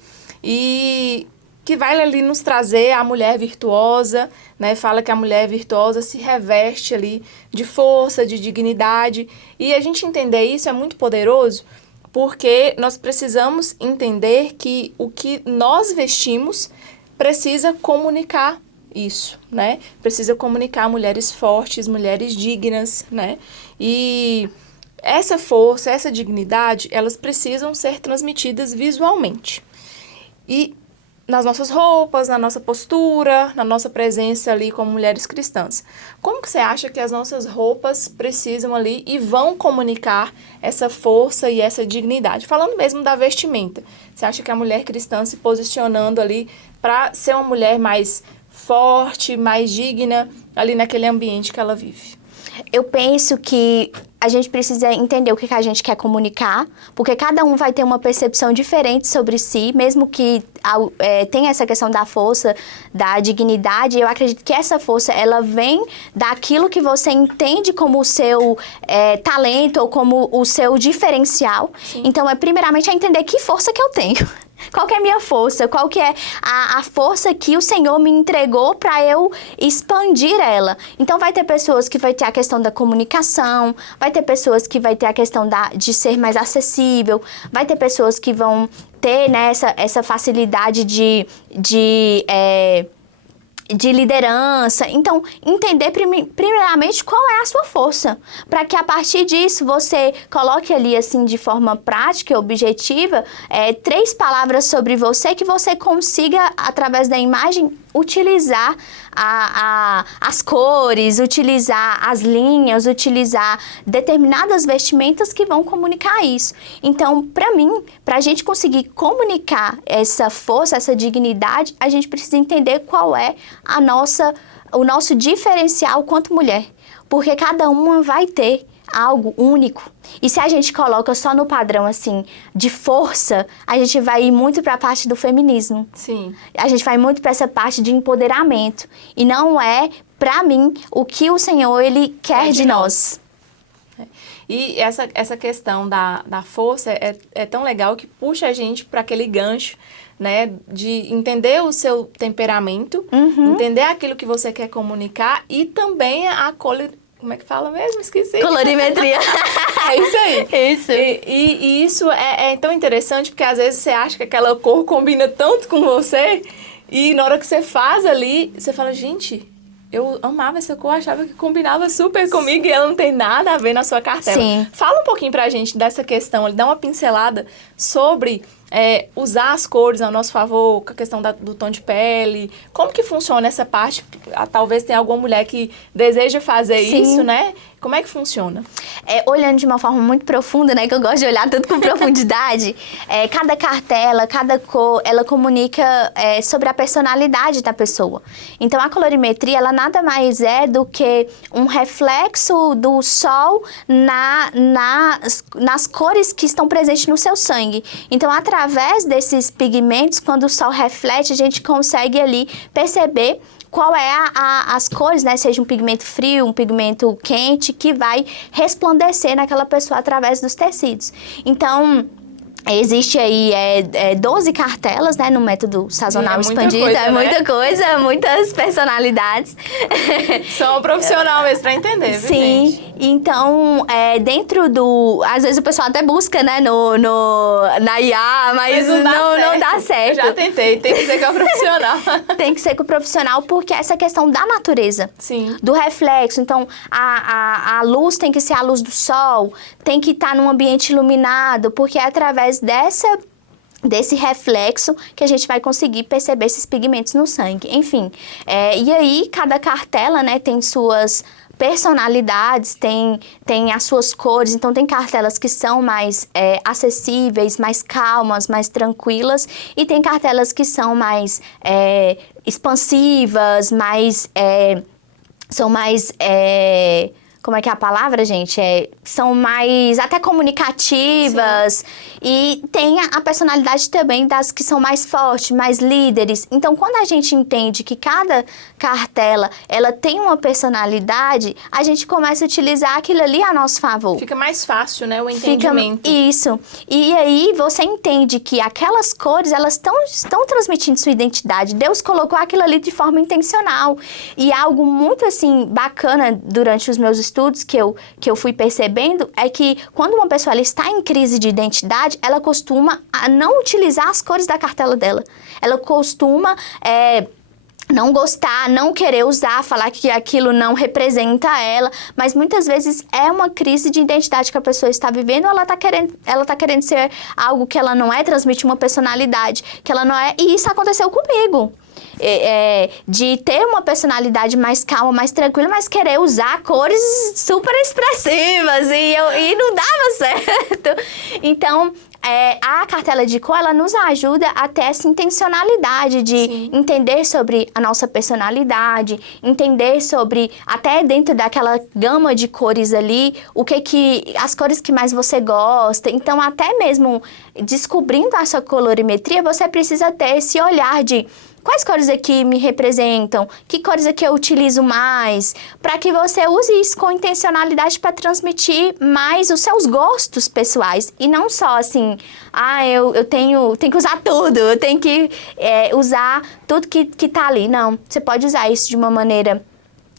e que vai ali nos trazer a mulher virtuosa, né? Fala que a mulher virtuosa se reveste ali de força, de dignidade, e a gente entender isso é muito poderoso, porque nós precisamos entender que o que nós vestimos precisa comunicar isso, né? Precisa comunicar mulheres fortes, mulheres dignas, né? E essa força, essa dignidade, elas precisam ser transmitidas visualmente. E nas nossas roupas, na nossa postura, na nossa presença ali como mulheres cristãs. Como que você acha que as nossas roupas precisam ali e vão comunicar essa força e essa dignidade? Falando mesmo da vestimenta, você acha que a mulher cristã se posicionando ali para ser uma mulher mais forte, mais digna ali naquele ambiente que ela vive? Eu penso que a gente precisa entender o que a gente quer comunicar, porque cada um vai ter uma percepção diferente sobre si, mesmo que tenha essa questão da força, da dignidade. Eu acredito que essa força, ela vem daquilo que você entende como o seu talento ou como o seu diferencial. Sim. Então, primeiramente, entender que força que eu tenho. Qual que é a minha força? Qual que é a força que o Senhor me entregou para eu expandir ela? Então, vai ter pessoas que vai ter a questão da comunicação, vai ter pessoas que vai ter a questão de ser mais acessível, vai ter pessoas que vão ter, né, essa facilidade de liderança. Então, entender primeiramente qual é a sua força, para que a partir disso você coloque ali assim de forma prática e objetiva 3 palavras sobre você que você consiga, através da imagem, utilizar as cores, utilizar as linhas, utilizar determinadas vestimentas que vão comunicar isso. Então, para mim, para a gente conseguir comunicar essa força, essa dignidade, a gente precisa entender qual é o nosso diferencial quanto mulher. Porque cada uma vai ter algo único. E se a gente coloca só no padrão, assim, de força, a gente vai ir muito para a parte do feminismo. Sim. A gente vai muito para essa parte de empoderamento. E não é, para mim, o que o Senhor, Ele quer de nós. E essa questão da força é tão legal que puxa a gente para aquele gancho, né, de entender o seu temperamento, entender aquilo que você quer comunicar e também como é que fala mesmo? Esqueci. Colorimetria. É isso aí. Isso. E isso é tão interessante, porque às vezes você acha que aquela cor combina tanto com você, e na hora que você faz ali, você fala, gente, eu amava essa cor, achava que combinava super comigo e ela não tem nada a ver na sua cartela. Sim. Fala um pouquinho pra gente dessa questão, dá uma pincelada sobre usar as cores ao nosso favor, com a questão do tom de pele. Como que funciona essa parte? Talvez tenha alguma mulher que deseja fazer isso, né? Como é que funciona? Olhando de uma forma muito profunda, né? Que eu gosto de olhar tudo com profundidade. Cada cartela, cada cor, ela comunica sobre a personalidade da pessoa. Então, a colorimetria, ela nada mais é do que um reflexo do sol nas cores que estão presentes no seu sangue. Então, através desses pigmentos, quando o sol reflete, a gente consegue ali perceber qual é as cores, né? Seja um pigmento frio, um pigmento quente, que vai resplandecer naquela pessoa através dos tecidos. Então, existe aí 12 cartelas, né, no método sazonal expandido. Muita coisa, muitas personalidades. Sou um profissional mesmo pra entender, viu, Sim, gente? Então, dentro às vezes o pessoal até busca, né, na IA, mas não dá certo. Eu já tentei, tem que ser com a profissional. Tem que ser com o profissional, porque essa questão da natureza. Sim. Do reflexo. Então, a luz tem que ser a luz do sol, tem que estar num ambiente iluminado, porque é através desse reflexo que a gente vai conseguir perceber esses pigmentos no sangue. Enfim, e aí cada cartela, né, tem suas personalidades, tem as suas cores. Então, tem cartelas que são mais acessíveis, mais calmas, mais tranquilas, e tem cartelas que são mais expansivas, são mais... como é que é a palavra, gente? São mais até comunicativas. Sim. E tem a personalidade também das que são mais fortes, mais líderes. Então, quando a gente entende que cada cartela, ela tem uma personalidade, a gente começa a utilizar aquilo ali a nosso favor. Fica mais fácil, né, o entendimento. Isso. E aí, você entende que aquelas cores, elas estão transmitindo sua identidade. Deus colocou aquilo ali de forma intencional. E algo muito, assim, bacana durante os meus estudos que eu fui percebendo é que quando uma pessoa ela está em crise de identidade, ela costuma não utilizar as cores da cartela dela. Ela costuma não gostar, não querer usar, falar que aquilo não representa ela, mas muitas vezes é uma crise de identidade que a pessoa está vivendo, ela está querendo ser algo que ela não é, transmitir uma personalidade que ela não é, e isso aconteceu comigo. De ter uma personalidade mais calma, mais tranquila, mas querer usar cores super expressivas e não dava certo. Então, a cartela de cor, ela nos ajuda a ter essa intencionalidade de Sim. entender sobre a nossa personalidade, entender sobre, até dentro daquela gama de cores ali, as cores que mais você gosta. Então, até mesmo descobrindo a sua colorimetria, você precisa ter esse olhar de quais cores aqui me representam, que cores aqui eu utilizo mais, para que você use isso com intencionalidade para transmitir mais os seus gostos pessoais. E não só assim, eu tenho que usar tudo, eu tenho que usar tudo que tá ali. Não, você pode usar isso de uma maneira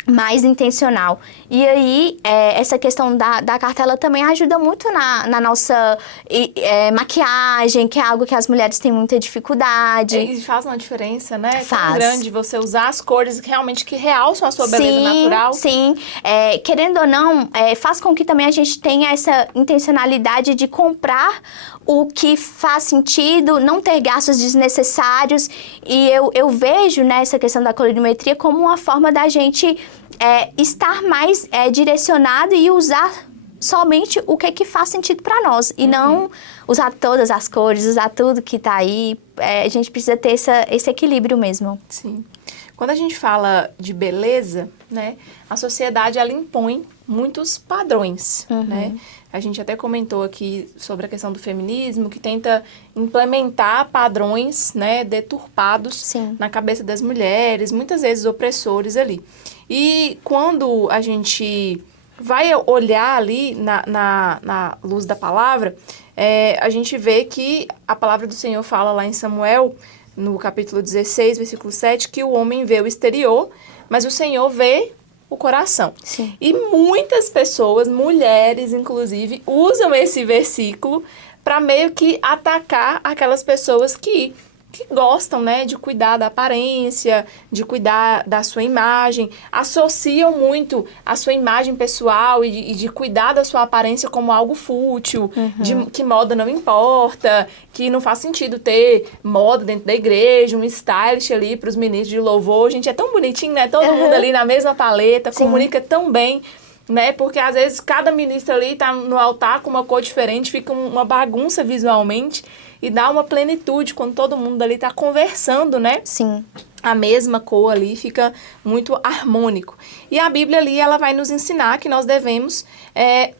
mais intencional. E aí, essa questão da cartela também ajuda muito na nossa maquiagem, que é algo que as mulheres têm muita dificuldade. E faz uma diferença, né? Faz. Tão grande você usar as cores realmente que realçam a sua beleza natural. Sim, querendo ou não, faz com que também a gente tenha essa intencionalidade de comprar o que faz sentido, não ter gastos desnecessários. E eu vejo, né, essa questão da colorimetria como uma forma da gente estar mais direcionado e usar somente o que faz sentido para nós. E não usar todas as cores, usar tudo que tá aí. A gente precisa ter esse equilíbrio mesmo. Sim. Quando a gente fala de beleza, né, a sociedade ela impõe muitos padrões, né? A gente até comentou aqui sobre a questão do feminismo, que tenta implementar padrões, né, deturpados Sim. na cabeça das mulheres, muitas vezes opressores ali. E quando a gente vai olhar ali na luz da palavra, a gente vê que a palavra do Senhor fala lá em Samuel, no capítulo 16, versículo 7, que o homem vê o exterior, mas o Senhor vê o coração. Sim. E muitas pessoas, mulheres inclusive, usam esse versículo para meio que atacar aquelas pessoas que gostam, né, de cuidar da aparência, de cuidar da sua imagem, associam muito a sua imagem pessoal e de cuidar da sua aparência como algo fútil, que moda não importa, que não faz sentido ter moda dentro da igreja, um stylist ali para os ministros de louvor. Gente, é tão bonitinho, né? Todo mundo ali na mesma paleta, Sim. comunica tão bem, né? Porque às vezes cada ministro ali tá no altar com uma cor diferente, fica uma bagunça visualmente. E dá uma plenitude quando todo mundo ali tá conversando, né? Sim. A mesma cor ali fica muito harmônico. E a Bíblia ali, ela vai nos ensinar que nós devemos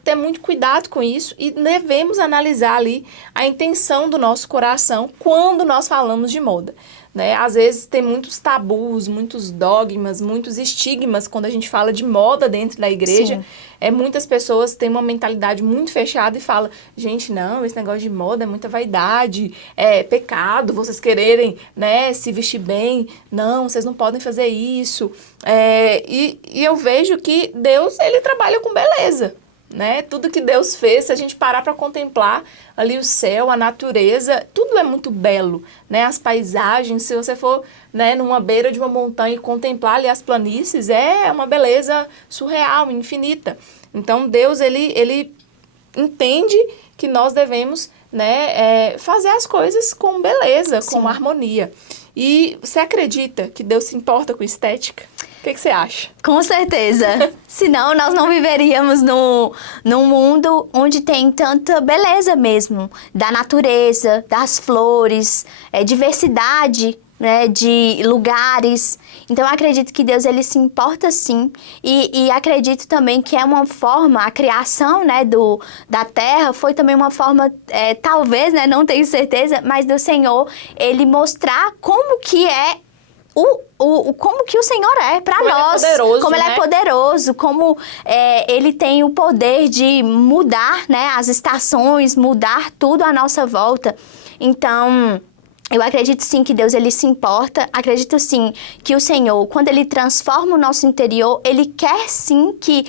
ter muito cuidado com isso e devemos analisar ali a intenção do nosso coração quando nós falamos de moda. Né? Às vezes tem muitos tabus, muitos dogmas, muitos estigmas quando a gente fala de moda dentro da igreja. Sim. Muitas pessoas têm uma mentalidade muito fechada e falam, gente, não, esse negócio de moda é muita vaidade, é pecado vocês quererem, né, se vestir bem, não, vocês não podem fazer isso. E eu vejo que Deus, ele trabalha com beleza. Né? Tudo que Deus fez, se a gente parar para contemplar ali o céu, a natureza, tudo é muito belo, né? As paisagens, se você for, né, numa beira de uma montanha e contemplar ali as planícies, é uma beleza surreal, infinita. Então Deus, ele entende que nós devemos, né, fazer as coisas com beleza, Sim. com harmonia. E você acredita que Deus se importa com estética? O que você acha? Com certeza. Senão, nós não viveríamos num mundo onde tem tanta beleza mesmo. Da natureza, das flores, diversidade, né, de lugares. Então, eu acredito que Deus, ele se importa sim. E acredito também que é uma forma, a criação, né, da terra foi também uma forma, talvez, né, não tenho certeza, mas do Senhor, ele mostrar como que é como que o Senhor é para nós, ele é poderoso, como ele né? é poderoso, como ele tem o poder de mudar, né, as estações, mudar tudo à nossa volta. Então, eu acredito sim que Deus, ele se importa, acredito sim que o Senhor, quando ele transforma o nosso interior, ele quer sim que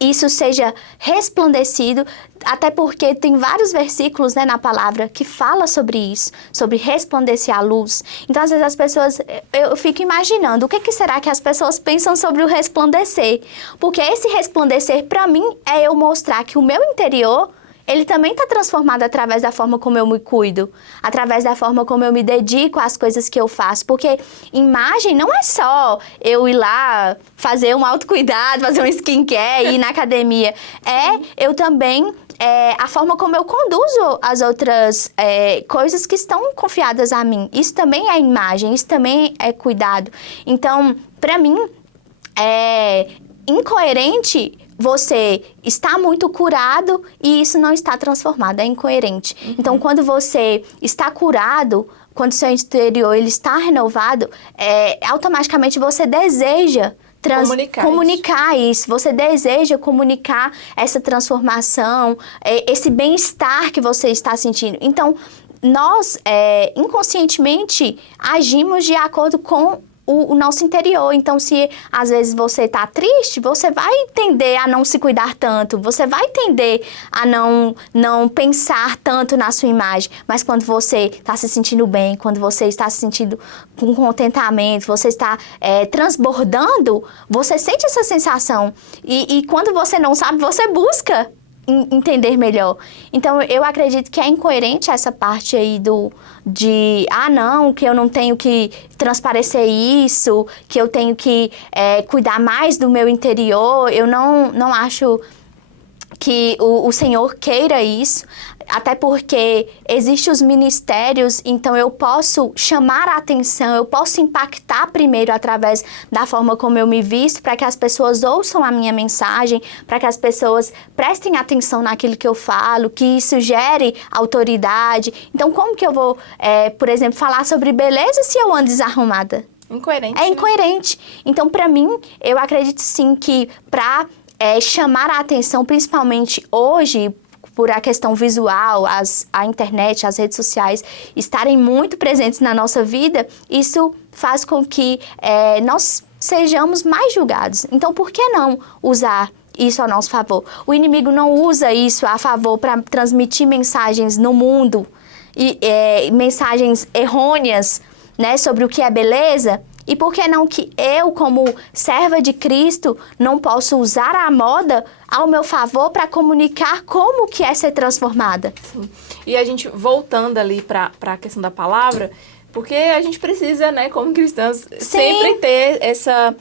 isso seja resplandecido, até porque tem vários versículos, né, na palavra que fala sobre isso, sobre resplandecer a luz. Então, às vezes as pessoas, eu fico imaginando, o que será que as pessoas pensam sobre o resplandecer? Porque esse resplandecer, para mim, é eu mostrar que o meu interior, ele também está transformado através da forma como eu me cuido, através da forma como eu me dedico às coisas que eu faço. Porque imagem não é só eu ir lá fazer um autocuidado, fazer um skincare, ir na academia. Eu também a forma como eu conduzo as outras coisas que estão confiadas a mim. Isso também é imagem, isso também é cuidado. Então, para mim, é incoerente você está muito curado e isso não está transformado, é incoerente. Então, quando você está curado, quando seu interior ele está renovado, automaticamente você deseja comunicar isso. Você deseja comunicar essa transformação, esse bem-estar que você está sentindo. Então, nós inconscientemente agimos de acordo com o nosso interior. Então, se às vezes você está triste, você vai tender a não se cuidar tanto, você vai tender a não pensar tanto na sua imagem. Mas quando você está se sentindo bem, quando você está se sentindo com contentamento, você está transbordando, você sente essa sensação. E quando você não sabe, você busca entender melhor. Então, eu acredito que é incoerente essa parte aí não, que eu não tenho que transparecer isso, que eu tenho que cuidar mais do meu interior. Eu não acho que o Senhor queira isso, até porque existem os ministérios, então eu posso chamar a atenção, eu posso impactar primeiro através da forma como eu me visto, para que as pessoas ouçam a minha mensagem, para que as pessoas prestem atenção naquilo que eu falo, que isso gere autoridade. Então, como que eu vou, por exemplo, falar sobre beleza se eu ando desarrumada? Incoerente. É incoerente. Né? Então, para mim, eu acredito sim que para chamar a atenção, principalmente hoje, por a questão visual, a internet, as redes sociais estarem muito presentes na nossa vida, isso faz com que nós sejamos mais julgados. Então, por que não usar isso a nosso favor? O inimigo não usa isso a favor para transmitir mensagens no mundo, mensagens errôneas, né, sobre o que é beleza. E por que não que eu, como serva de Cristo, não posso usar a moda ao meu favor para comunicar como que é ser transformada? Sim. E a gente, voltando ali para a questão da palavra, porque a gente precisa, né, como cristãos, sempre ter essa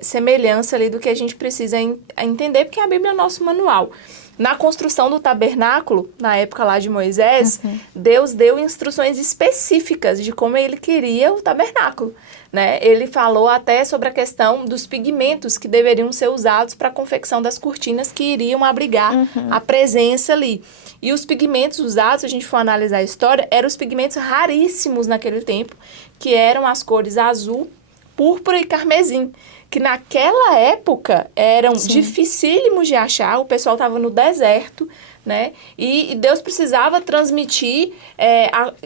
semelhança ali do que a gente precisa entender, porque a Bíblia é o nosso manual. Na construção do tabernáculo, na época lá de Moisés, Deus deu instruções específicas de como ele queria o tabernáculo, né? Ele falou até sobre a questão dos pigmentos que deveriam ser usados para a confecção das cortinas que iriam abrigar a presença ali. E os pigmentos usados, se a gente for analisar a história, eram os pigmentos raríssimos naquele tempo, que eram as cores azul, púrpura e carmesim, que naquela época eram dificílimos de achar. O pessoal estava no deserto, né? E Deus precisava transmitir,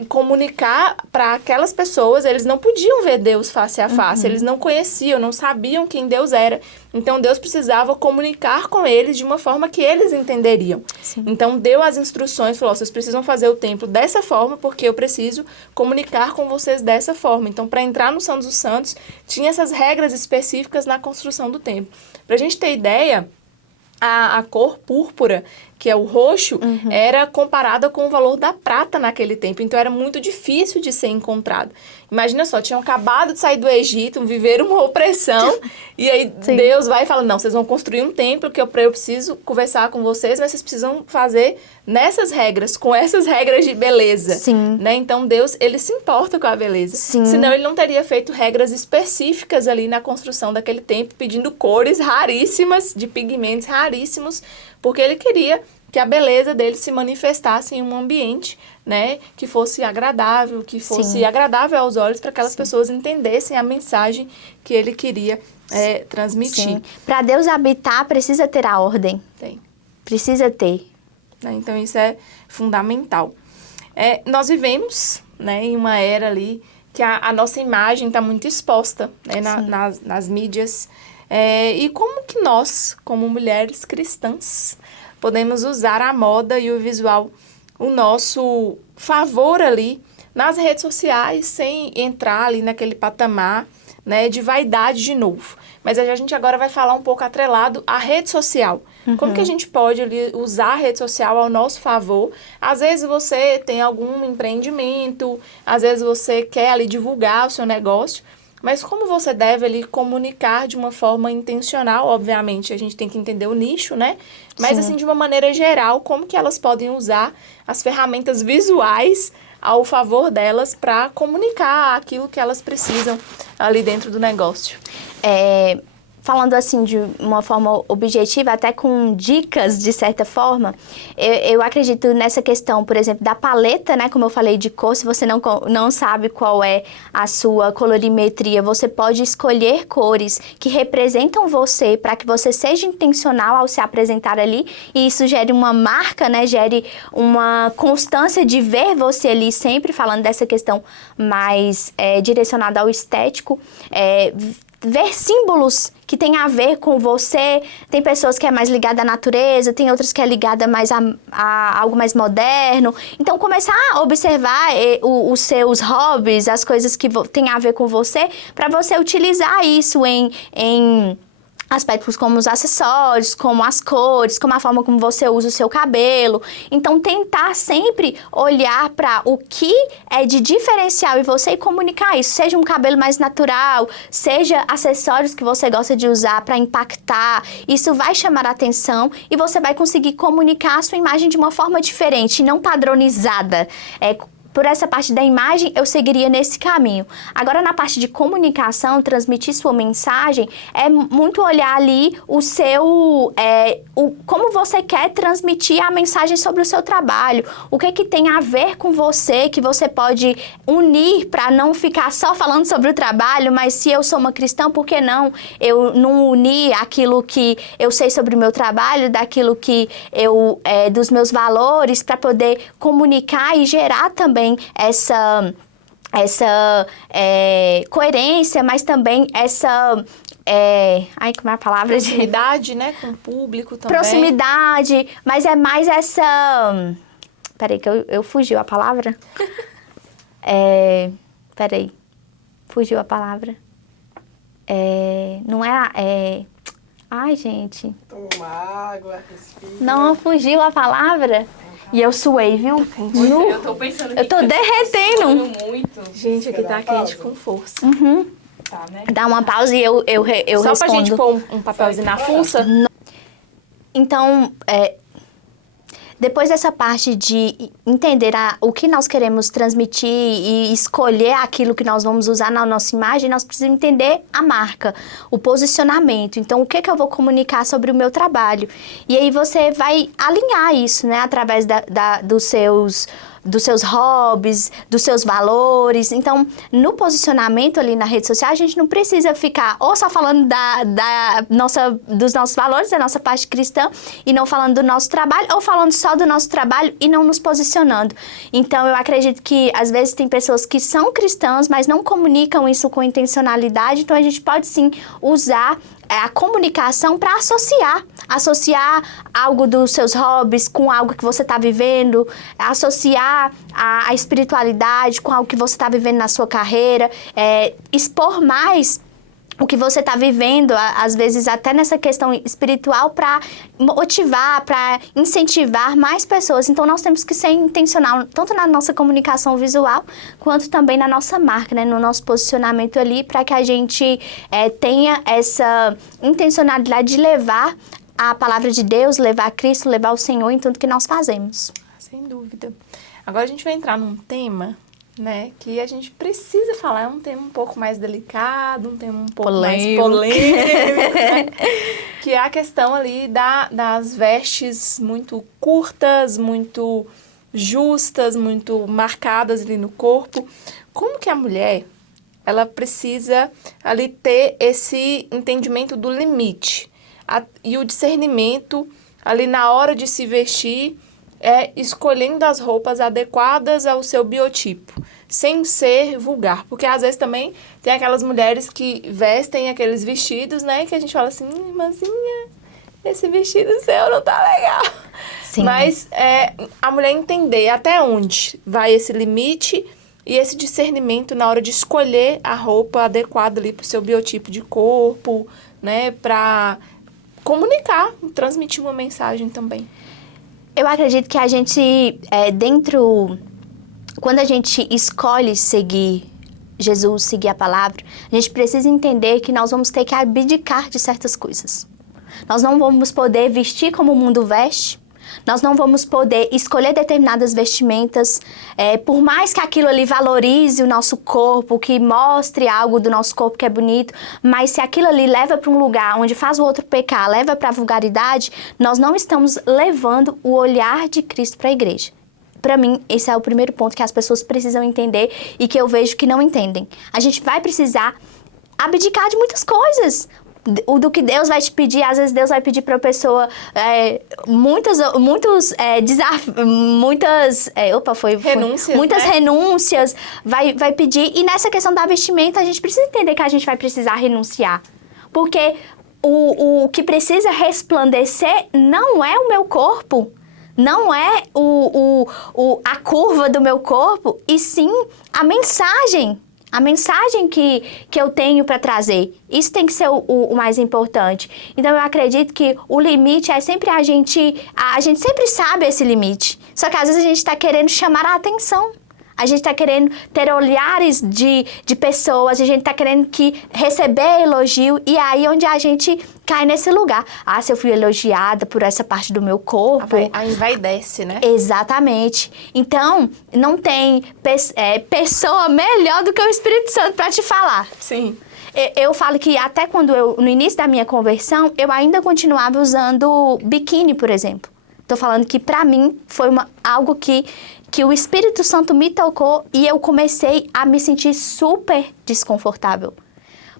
comunicar para aquelas pessoas. Eles não podiam ver Deus face a face, eles não conheciam, não sabiam quem Deus era. Então, Deus precisava comunicar com eles de uma forma que eles entenderiam. Sim. Então, deu as instruções, falou, vocês precisam fazer o templo dessa forma, porque eu preciso comunicar com vocês dessa forma. Então, para entrar no Santo dos Santos, tinha essas regras específicas na construção do templo. Para a gente ter ideia, a cor púrpura, que é o roxo, era comparada com o valor da prata naquele tempo. Então, era muito difícil de ser encontrado. Imagina só, tinham acabado de sair do Egito, viveram uma opressão, e aí Deus vai e fala, não, vocês vão construir um templo que eu preciso conversar com vocês, mas vocês precisam fazer nessas regras, com essas regras de beleza. Sim. Né? Então, Deus, ele se importa com a beleza. Sim. Senão, ele não teria feito regras específicas ali na construção daquele templo, pedindo cores raríssimas, de pigmentos raríssimos, porque ele queria que a beleza dele se manifestasse em um ambiente, né, que fosse agradável, agradável aos olhos, para que aquelas pessoas entendessem a mensagem que ele queria transmitir. Para Deus habitar, precisa ter a ordem. Tem. Precisa ter. Então, isso é fundamental. Nós vivemos, né, em uma era ali que a nossa imagem está muito exposta, né, nas mídias. E como que nós, como mulheres cristãs, podemos usar a moda e o visual, o nosso favor ali, nas redes sociais, sem entrar ali naquele patamar, né, de vaidade de novo. Mas a gente agora vai falar um pouco atrelado à rede social. Como que a gente pode ali usar a rede social ao nosso favor? Às vezes você tem algum empreendimento, às vezes você quer ali divulgar o seu negócio, mas como você deve ali comunicar de uma forma intencional, obviamente, a gente tem que entender o nicho, né? Mas Sim. assim, de uma maneira geral, como que elas podem usar as ferramentas visuais ao favor delas para comunicar aquilo que elas precisam ali dentro do negócio? Falando assim de uma forma objetiva, até com dicas de certa forma, eu acredito nessa questão, por exemplo, da paleta, né? Como eu falei de cor, se você não sabe qual é a sua colorimetria, você pode escolher cores que representam você para que você seja intencional ao se apresentar ali e isso gere uma marca, né? Gere uma constância de ver você ali sempre falando dessa questão mais direcionada ao estético, ver símbolos que tem a ver com você. Tem pessoas que é mais ligada à natureza, tem outras que é ligada mais a algo mais moderno. Então, começar a observar os seus hobbies, as coisas que tem a ver com você, para você utilizar isso em aspectos como os acessórios, como as cores, como a forma como você usa o seu cabelo. Então, tentar sempre olhar para o que é de diferencial em você e comunicar isso. Seja um cabelo mais natural, seja acessórios que você gosta de usar para impactar. Isso vai chamar a atenção e você vai conseguir comunicar a sua imagem de uma forma diferente, não padronizada. Por essa parte da imagem, eu seguiria nesse caminho. Agora, na parte de comunicação, transmitir sua mensagem, é muito olhar ali como você quer transmitir a mensagem sobre o seu trabalho. O que tem a ver com você, que você pode unir para não ficar só falando sobre o trabalho, mas se eu sou uma cristã, por que não eu não unir aquilo que eu sei sobre o meu trabalho, daquilo que dos meus valores, para poder comunicar e gerar também essa coerência, mas também essa... como é a palavra? Proximidade, né? Com o público também. Proximidade, mas é mais essa... Peraí, que eu fugiu a palavra. Peraí. Fugiu a palavra. Não é... Ai, gente. Toma água, respira. Não, fugiu a palavra. E eu suei, viu? Eu tô pensando que Eu tô derretendo. muito. Gente, aqui tá quente com força. Tá, né? Dá uma pausa e eu Só respondo. pra gente pôr um papelzinho na fuça. Então, depois dessa parte de entender o que nós queremos transmitir e escolher aquilo que nós vamos usar na nossa imagem, nós precisamos entender a marca, o posicionamento. Então, o que eu vou comunicar sobre o meu trabalho? E aí você vai alinhar isso, né? Através dos seus hobbies, dos seus valores. Então, no posicionamento ali na rede social, a gente não precisa ficar ou só falando dos nossos valores, da nossa parte cristã, e não falando do nosso trabalho, ou falando só do nosso trabalho e não nos posicionando. Então, eu acredito que, às vezes, tem pessoas que são cristãs, mas não comunicam isso com intencionalidade. Então, a gente pode, sim, usar a comunicação para associar algo dos seus hobbies com algo que você está vivendo, associar a espiritualidade com algo que você está vivendo na sua carreira, expor mais o que você está vivendo, às vezes até nessa questão espiritual, para motivar, para incentivar mais pessoas. Então, nós temos que ser intencional, tanto na nossa comunicação visual, quanto também na nossa marca, né? No nosso posicionamento ali, para que a gente tenha essa intencionalidade de levar a palavra de Deus, levar Cristo, levar o Senhor em tudo que nós fazemos. Sem dúvida. Agora a gente vai entrar num tema, né, que a gente precisa falar. É um tema um pouco mais delicado, um tema um pouco mais polêmico, né? Que é a questão ali das vestes muito curtas, muito justas, muito marcadas ali no corpo. Como que a mulher, ela precisa ali ter esse entendimento do limite e o discernimento ali na hora de se vestir, escolhendo as roupas adequadas ao seu biotipo, sem ser vulgar. Porque às vezes também tem aquelas mulheres que vestem aqueles vestidos, né, que a gente fala assim, irmãzinha, esse vestido seu não tá legal. Sim. Mas a mulher entender até onde vai esse limite e esse discernimento na hora de escolher a roupa adequada ali pro seu biotipo de corpo, né, pra comunicar, transmitir uma mensagem também. Eu acredito que a gente, quando a gente escolhe seguir Jesus, seguir a palavra, a gente precisa entender que nós vamos ter que abdicar de certas coisas. Nós não vamos poder vestir como o mundo veste, nós não vamos poder escolher determinadas vestimentas, por mais que aquilo ali valorize o nosso corpo, que mostre algo do nosso corpo que é bonito, mas se aquilo ali leva para um lugar onde faz o outro pecar, leva para a vulgaridade, nós não estamos levando o olhar de Cristo para a igreja. Para mim, esse é o primeiro ponto que as pessoas precisam entender e que eu vejo que não entendem. A gente vai precisar abdicar de muitas coisas. Do que Deus vai te pedir, às vezes Deus vai pedir para a pessoa muitas renúncias, vai pedir. E nessa questão da vestimenta, a gente precisa entender que a gente vai precisar renunciar. Porque o que precisa resplandecer não é o meu corpo, não é a curva do meu corpo, e sim a mensagem. A mensagem que eu tenho para trazer. Isso tem que ser o mais importante. Então, eu acredito que o limite é sempre a gente sempre sabe esse limite. Só que às vezes a gente está querendo chamar a atenção. A gente está querendo ter olhares de pessoas, a gente está querendo receber elogio, e aí onde a gente cai nesse lugar. Ah, se eu fui elogiada por essa parte do meu corpo... Aí envaidece, né? Exatamente. Então, não tem pessoa melhor do que o Espírito Santo para te falar. Sim. Eu falo que até no início da minha conversão, eu ainda continuava usando biquíni, por exemplo. Tô falando que para mim foi algo que o Espírito Santo me tocou e eu comecei a me sentir super desconfortável.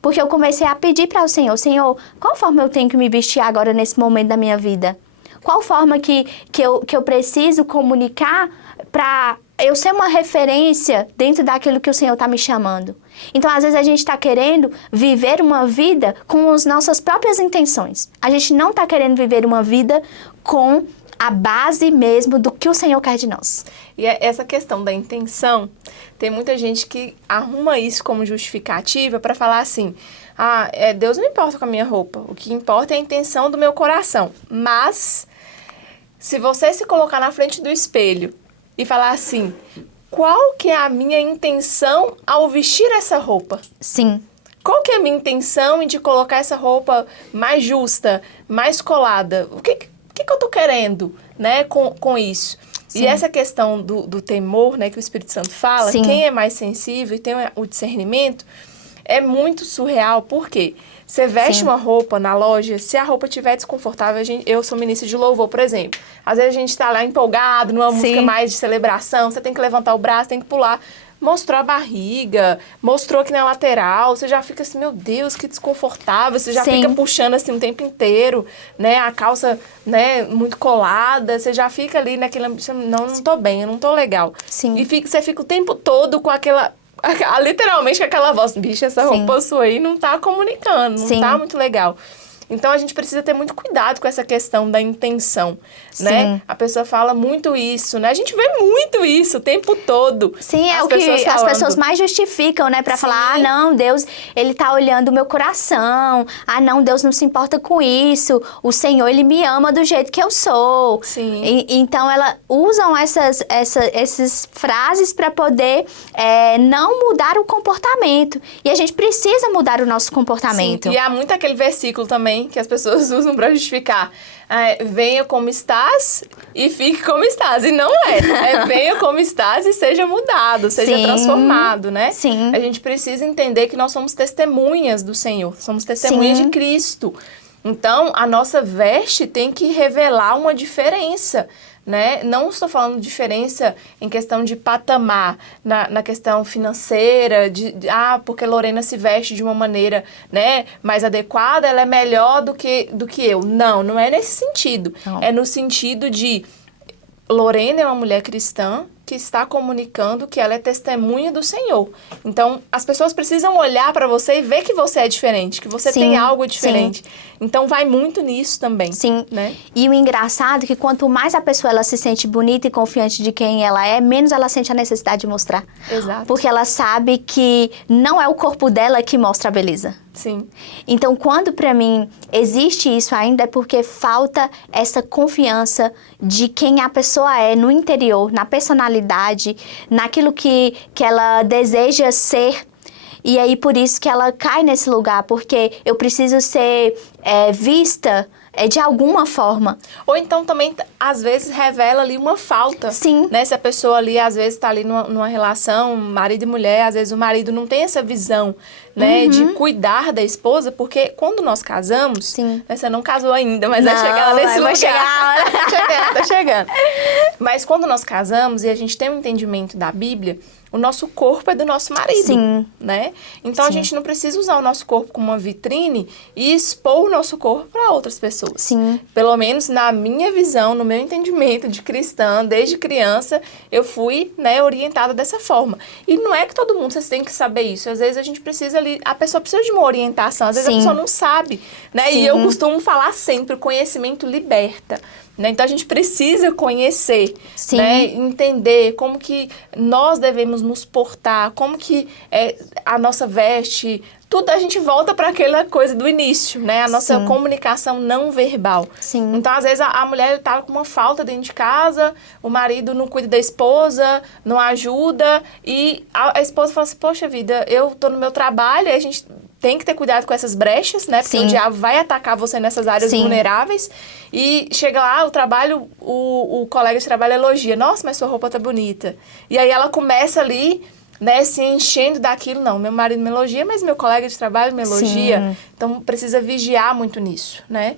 Porque eu comecei a pedir para o Senhor, qual forma eu tenho que me vestir agora nesse momento da minha vida? Qual forma que eu preciso comunicar para eu ser uma referência dentro daquilo que o Senhor está me chamando? Então, às vezes, a gente está querendo viver uma vida com as nossas próprias intenções. A gente não está querendo viver uma vida com a base mesmo do que o Senhor quer de nós. E essa questão da intenção, tem muita gente que arruma isso como justificativa para falar assim, Deus não importa com a minha roupa, o que importa é a intenção do meu coração. Mas, se você se colocar na frente do espelho e falar assim, qual que é a minha intenção ao vestir essa roupa? Sim. Qual que é a minha intenção de colocar essa roupa mais justa, mais colada? O que eu tô querendo, né, com isso? Sim. E essa questão do temor, né, que o Espírito Santo fala, sim, quem é mais sensível e tem o discernimento, é muito surreal. Por quê? Você veste, sim, uma roupa na loja, se a roupa estiver desconfortável, eu sou ministra de louvor, por exemplo. Às vezes a gente tá lá empolgado, numa, sim, música mais de celebração, você tem que levantar o braço, tem que pular. Mostrou a barriga, mostrou aqui na lateral, você já fica assim, meu Deus, que desconfortável, você já, sim, fica puxando assim o tempo inteiro, né, a calça, né, muito colada, você já fica ali naquele ambiente, não tô bem, eu não tô legal. Sim. E você fica o tempo todo com literalmente com aquela voz, bicho, essa, sim, roupa sua aí não tá comunicando, não, sim, tá muito legal. Então, a gente precisa ter muito cuidado com essa questão da intenção, né? A pessoa fala muito isso, né? A gente vê muito isso o tempo todo. Sim, é o que as pessoas mais justificam, né? Pra, sim, falar, não, Deus, Ele tá olhando o meu coração. Não, Deus não se importa com isso. O Senhor, Ele me ama do jeito que eu sou. Sim. Então, elas usam essas frases para poder não mudar o comportamento. E a gente precisa mudar o nosso comportamento. Sim. E há muito aquele versículo também que as pessoas usam para justificar. Venha como estás e fique como estás. E não venha como estás e seja mudado, seja, sim, transformado, né? Sim. A gente precisa entender que nós somos testemunhas do Senhor, somos testemunhas, sim, de Cristo. Então, a nossa veste tem que revelar uma diferença, né? Não estou falando diferença em questão de patamar, na questão financeira, porque Lorena se veste de uma maneira, né, mais adequada, ela é melhor do que eu. Não é nesse sentido. Não. É no sentido de Lorena é uma mulher cristã que está comunicando que ela é testemunha do Senhor. Então, as pessoas precisam olhar para você e ver que você é diferente, que você, sim, tem algo diferente. Sim. Então, vai muito nisso também. Sim. Né? E o engraçado é que quanto mais a pessoa ela se sente bonita e confiante de quem ela é, menos ela sente a necessidade de mostrar. Exato. Porque ela sabe que não é o corpo dela que mostra a beleza. Sim. Então, quando para mim existe isso ainda, é porque falta essa confiança de quem a pessoa é no interior, na personalidade, naquilo que ela deseja ser. E aí, por isso que ela cai nesse lugar, porque eu preciso ser vista de alguma forma. Ou então também, às vezes, revela ali uma falta. Sim. Né? Se a pessoa ali, às vezes, está ali numa relação, marido e mulher, às vezes o marido não tem essa visão, né, de cuidar da esposa, porque quando nós casamos, Sim. né, você não casou ainda, mas Não, vai chegar nesse lugar. vai chegar a hora. Tá chegando. Mas quando nós casamos e a gente tem um entendimento da Bíblia, o nosso corpo é do nosso marido, Sim. né? Então a Sim. gente não precisa usar o nosso corpo como uma vitrine e expor o nosso corpo para outras pessoas. Sim. Pelo menos na minha visão, no meu entendimento de cristã, desde criança, eu fui, né, orientada dessa forma. E não é que todo mundo vocês têm que saber isso. Às vezes a gente precisa ali, a pessoa precisa de uma orientação, às vezes Sim. a pessoa não sabe, né? Sim. E eu costumo falar sempre, o conhecimento liberta. Né? Então, a gente precisa conhecer, Sim. né? Entender como que nós devemos nos portar, como que a nossa veste, tudo a gente volta para aquela coisa do início, né? A nossa Sim. comunicação não verbal. Sim. Então, às vezes, a mulher tá com uma falta dentro de casa, o marido não cuida da esposa, não ajuda, e a esposa fala assim, poxa vida, eu tô no meu trabalho, e a gente tem que ter cuidado com essas brechas, né? Porque Sim. o diabo vai atacar você nessas áreas Sim. vulneráveis. E chega lá, o trabalho, o colega de trabalho elogia. Nossa, mas sua roupa tá bonita. E aí ela começa ali, né, se enchendo daquilo. Não, meu marido me elogia, mas meu colega de trabalho me elogia. Sim. Então precisa vigiar muito nisso, né?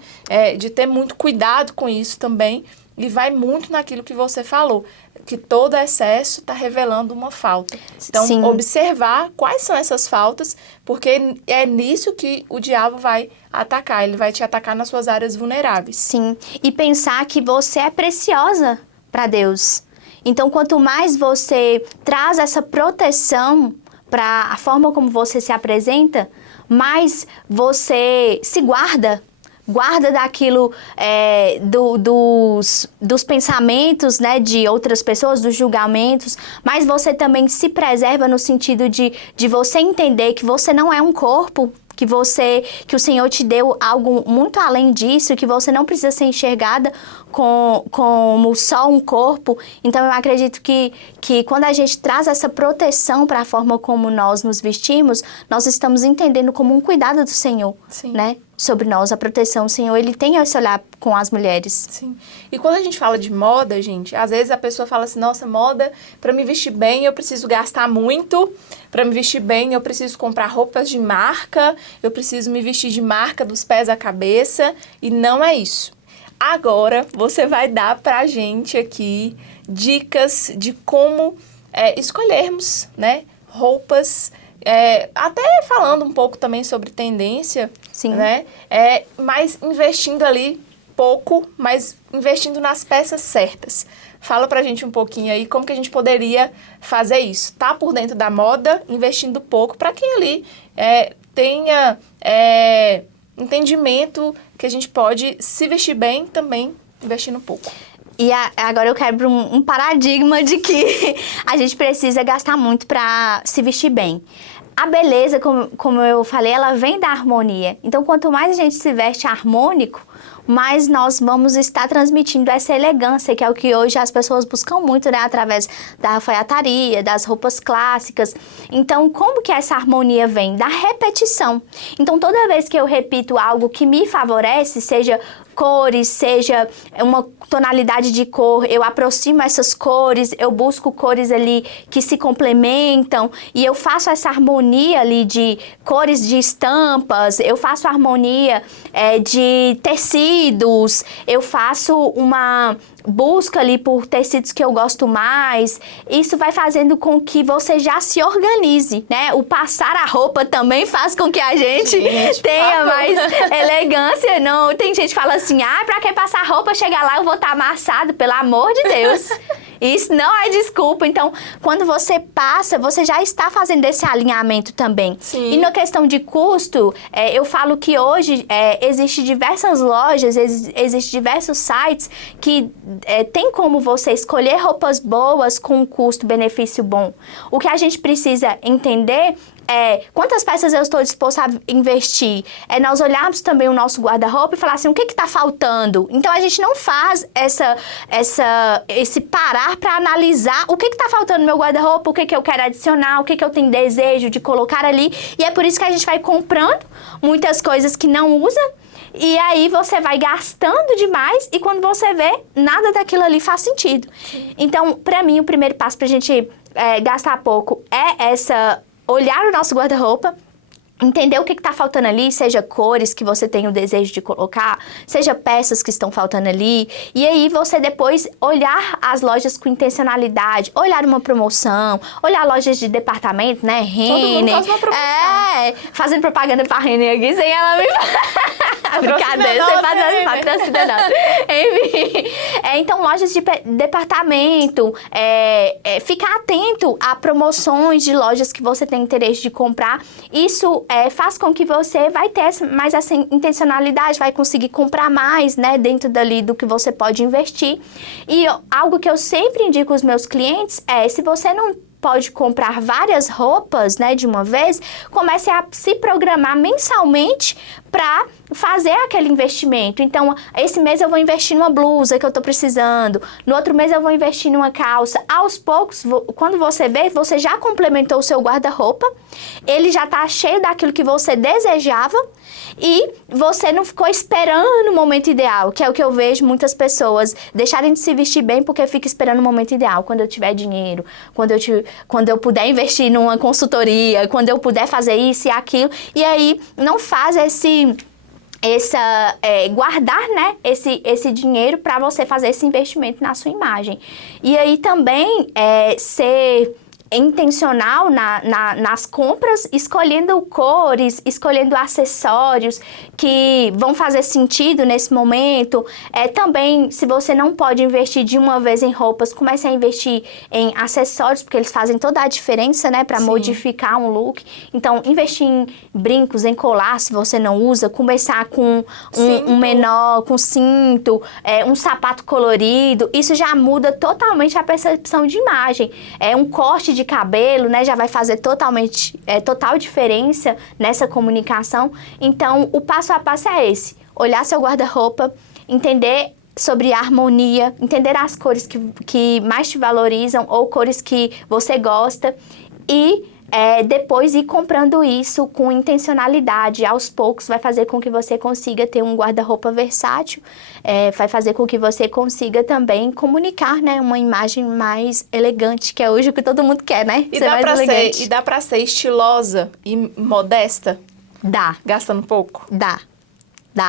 De ter muito cuidado com isso também. E vai muito naquilo que você falou, que todo excesso está revelando uma falta. Então, Sim. observar quais são essas faltas, porque é nisso que o diabo vai atacar. Ele vai te atacar nas suas áreas vulneráveis. Sim. E pensar que você é preciosa para Deus. Então, quanto mais você traz essa proteção para a forma como você se apresenta, mais você se guarda daquilo, dos pensamentos, né, de outras pessoas, dos julgamentos, mas você também se preserva no sentido de você entender que você não é um corpo, que o Senhor te deu algo muito além disso, que você não precisa ser enxergada como só um corpo. Então, eu acredito que quando a gente traz essa proteção para a forma como nós nos vestimos, nós estamos entendendo como um cuidado do Senhor, Sim. né? Sobre nós, a proteção. O Senhor, Ele tem esse olhar com as mulheres. Sim. E quando a gente fala de moda, gente, às vezes a pessoa fala assim, nossa, moda, para me vestir bem eu preciso gastar muito, para me vestir bem eu preciso comprar roupas de marca, eu preciso me vestir de marca dos pés à cabeça, e não é isso. Agora, você vai dar pra gente aqui dicas de como escolhermos, né, roupas, até falando um pouco também sobre tendência, Sim. né, mas investindo ali pouco, mas investindo nas peças certas. Fala pra gente um pouquinho aí como que a gente poderia fazer isso. Tá por dentro da moda, investindo pouco, para quem ali tenha entendimento que a gente pode se vestir bem também investindo pouco. E agora eu quebro um paradigma de que a gente precisa gastar muito para se vestir bem. A beleza, como eu falei, ela vem da harmonia. Então, quanto mais a gente se veste harmônico, mais nós vamos estar transmitindo essa elegância, que é o que hoje as pessoas buscam muito, né? Através da alfaiataria, das roupas clássicas. Então, como que essa harmonia vem? Da repetição. Então, toda vez que eu repito algo que me favorece, seja cores, seja uma tonalidade de cor, eu aproximo essas cores, eu busco cores ali que se complementam e eu faço essa harmonia ali de cores de estampas, eu faço harmonia de tecidos, eu faço uma busca ali por tecidos que eu gosto mais. Isso vai fazendo com que você já se organize, né? O passar a roupa também faz com que a gente tenha mais elegância. Não, tem gente que fala assim, pra que passar roupa? Chegar lá eu vou estar amassado, pelo amor de Deus. Isso não é desculpa. Então, quando você passa, você já está fazendo esse alinhamento também. Sim. E na questão de custo, eu falo que hoje existem diversas lojas, existem diversos sites que tem como você escolher roupas boas com um custo-benefício bom. O que a gente precisa entender quantas peças eu estou disposto a investir? Nós olharmos também o nosso guarda-roupa e falar assim, o que está faltando? Então, a gente não faz esse parar para analisar o que está faltando no meu guarda-roupa, o que eu quero adicionar, o que eu tenho desejo de colocar ali. E é por isso que a gente vai comprando muitas coisas que não usa. E aí você vai gastando demais e quando você vê, nada daquilo ali faz sentido. Então, para mim, o primeiro passo pra gente gastar pouco é olhar o nosso guarda-roupa, entender o que está faltando ali, seja cores que você tem o desejo de colocar, seja peças que estão faltando ali. E aí você depois olhar as lojas com intencionalidade, olhar uma promoção, olhar lojas de departamento, né? Renner. Todo mundo faz uma promoção. Fazendo propaganda pra Renner aqui sem ela me brincadeira, sem patrocínio não. Enfim. Então, lojas de departamento, ficar atento a promoções de lojas que você tem interesse de comprar. Isso faz com que você vai ter mais essa intencionalidade, vai conseguir comprar mais, né, dentro dali do que você pode investir. E algo que eu sempre indico aos meus clientes se você não pode comprar várias roupas, né, de uma vez, comece a se programar mensalmente para fazer aquele investimento. Então, esse mês eu vou investir numa blusa que eu tô precisando, no outro mês eu vou investir numa calça. Aos poucos, quando você vê, você já complementou o seu guarda-roupa, ele já tá cheio daquilo que você desejava e você não ficou esperando o momento ideal, que é o que eu vejo muitas pessoas deixarem de se vestir bem porque fica esperando o momento ideal, quando eu tiver dinheiro, quando eu puder investir numa consultoria, quando eu puder fazer isso e aquilo, e aí não faz guardar, né, esse dinheiro para você fazer esse investimento na sua imagem. E aí também ser intencional nas compras, escolhendo cores, escolhendo acessórios que vão fazer sentido nesse momento. Também, se você não pode investir de uma vez em roupas, comece a investir em acessórios, porque eles fazem toda a diferença, né, para modificar um look. Então, investir em brincos, em colar, se você não usa, começar com um menor, com cinto, um sapato colorido, isso já muda totalmente a percepção de imagem. Um corte de cabelo, né, já vai fazer total diferença nessa comunicação. Então, o passo a passo é esse: olhar seu guarda-roupa, entender sobre a harmonia, entender as cores que mais te valorizam ou cores que você gosta e depois ir comprando isso com intencionalidade. Aos poucos vai fazer com que você consiga ter um guarda-roupa versátil, vai fazer com que você consiga também comunicar, né, uma imagem mais elegante, que é hoje o que todo mundo quer, né? E dá pra ser estilosa e modesta? Dá. Gastando pouco? Dá.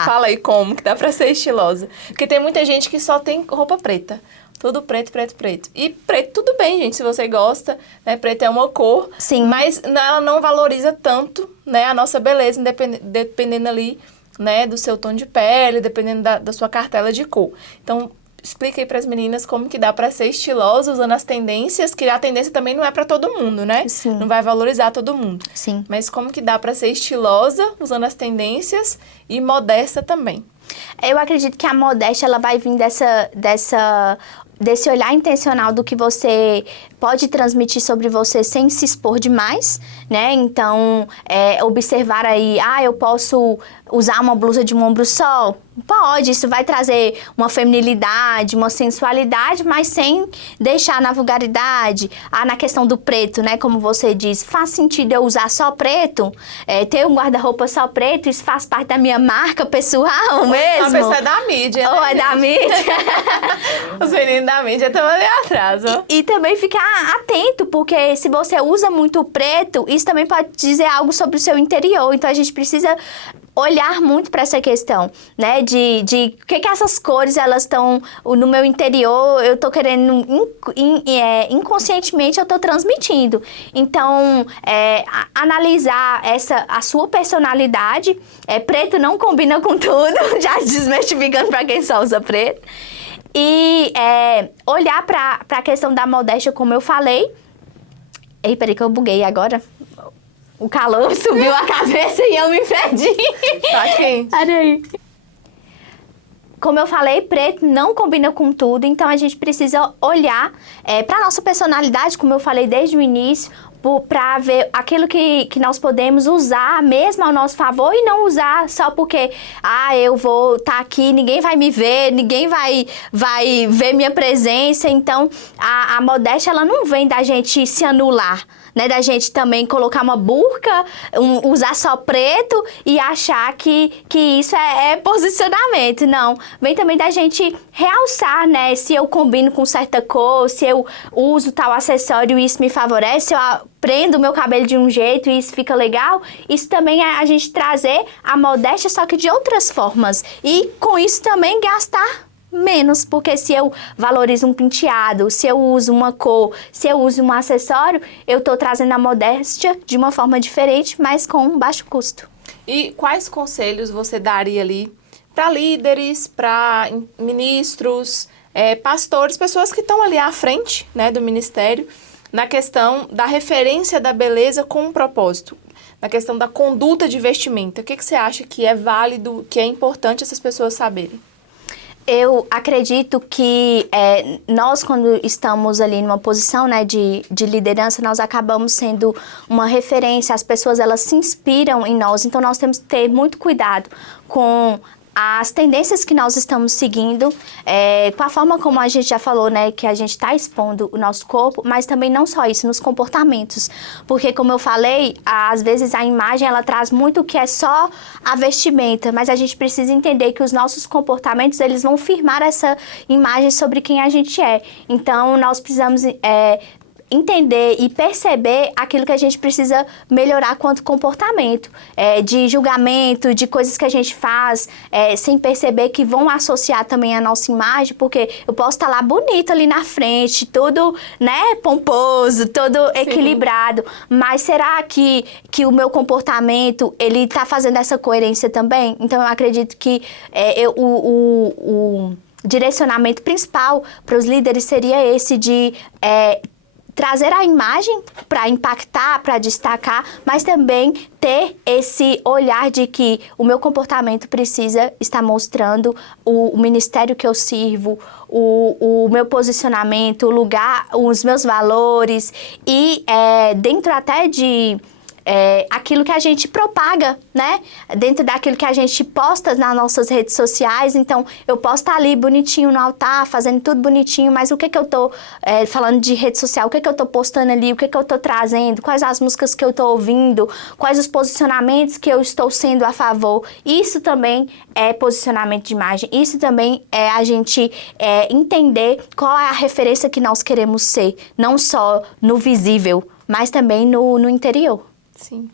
Fala aí como que dá pra ser estilosa. Porque tem muita gente que só tem roupa preta. Tudo preto, preto, preto. E preto, tudo bem, gente, se você gosta, né? Preto é uma cor. Sim. Mas ela não valoriza tanto, né, a nossa beleza, dependendo ali, né, do seu tom de pele, dependendo da sua cartela de cor. Então, explica aí pras meninas como que dá pra ser estilosa usando as tendências, que a tendência também não é pra todo mundo, né? Sim. Não vai valorizar todo mundo. Sim. Mas como que dá pra ser estilosa usando as tendências e modesta também? Eu acredito que a modéstia, ela vai vir desse olhar intencional do que você pode transmitir sobre você sem se expor demais, né? Então, observar aí, eu posso usar uma blusa de um ombro só? Pode, isso vai trazer uma feminilidade, uma sensualidade, mas sem deixar na vulgaridade. Na questão do preto, né? Como você diz, faz sentido eu usar só preto? Ter um guarda-roupa só preto, isso faz parte da minha marca pessoal mesmo? A pessoa é da mídia, né? Ou é da mídia? Os meninos da mídia estão ali atrás, ó. E também ficar atento, porque se você usa muito preto, isso também pode dizer algo sobre o seu interior. Então, a gente precisa olhar muito para essa questão, né, de o que essas cores, elas estão no meu interior, eu tô querendo, inconscientemente eu tô transmitindo. Então, analisar a sua personalidade, preto não combina com tudo, já desmistificando para quem só usa preto. E olhar para a questão da modéstia, como eu falei. Ei, peraí que eu buguei agora. O calor subiu a cabeça e eu me perdi. Tá aqui. Peraí. Como eu falei, preto não combina com tudo, então a gente precisa olhar para nossa personalidade, como eu falei desde o início, para ver aquilo que nós podemos usar mesmo ao nosso favor e não usar só porque, eu vou estar aqui, ninguém vai me ver, ninguém vai ver minha presença. Então, a modéstia, ela não vem da gente se anular, né, da gente também colocar uma burca, usar só preto e achar que isso é posicionamento. Não, vem também da gente realçar, né, se eu combino com certa cor, se eu uso tal acessório e isso me favorece, se eu prendo o meu cabelo de um jeito e isso fica legal. Isso também é a gente trazer a modéstia, só que de outras formas. E com isso também gastar menos, porque se eu valorizo um penteado, se eu uso uma cor, se eu uso um acessório, eu estou trazendo a modéstia de uma forma diferente, mas com baixo custo. E quais conselhos você daria ali para líderes, para ministros, pastores, pessoas que estão ali à frente, né, do ministério, na questão da referência da beleza com um propósito, na questão da conduta de vestimenta? O que você acha que é válido, que é importante essas pessoas saberem? Eu acredito que nós, quando estamos ali numa posição, né, de liderança, nós acabamos sendo uma referência, as pessoas, elas se inspiram em nós, então nós temos que ter muito cuidado com as tendências que nós estamos seguindo, com a forma como a gente já falou, né, que a gente está expondo o nosso corpo, mas também não só isso, nos comportamentos. Porque, como eu falei, às vezes a imagem, ela traz muito o que é só a vestimenta, mas a gente precisa entender que os nossos comportamentos, eles vão firmar essa imagem sobre quem a gente é. Então, nós precisamos entender e perceber aquilo que a gente precisa melhorar quanto comportamento, de julgamento, de coisas que a gente faz sem perceber, que vão associar também a nossa imagem, porque eu posso estar lá bonito ali na frente, todo, né, pomposo, todo equilibrado, mas será que o meu comportamento, ele está fazendo essa coerência também? Então eu acredito que o direcionamento principal para os líderes seria esse de trazer a imagem para impactar, para destacar, mas também ter esse olhar de que o meu comportamento precisa estar mostrando o ministério que eu sirvo, o meu posicionamento, o lugar, os meus valores e dentro até de aquilo que a gente propaga, né? Dentro daquilo que a gente posta nas nossas redes sociais. Então, eu posso estar ali bonitinho no altar, fazendo tudo bonitinho, mas o que eu tô falando de rede social? O que eu tô postando ali? O que eu tô trazendo? Quais as músicas que eu tô ouvindo? Quais os posicionamentos que eu estou sendo a favor? Isso também é posicionamento de imagem. Isso também é a gente entender qual é a referência que nós queremos ser. Não só no visível, mas também no interior. Sim.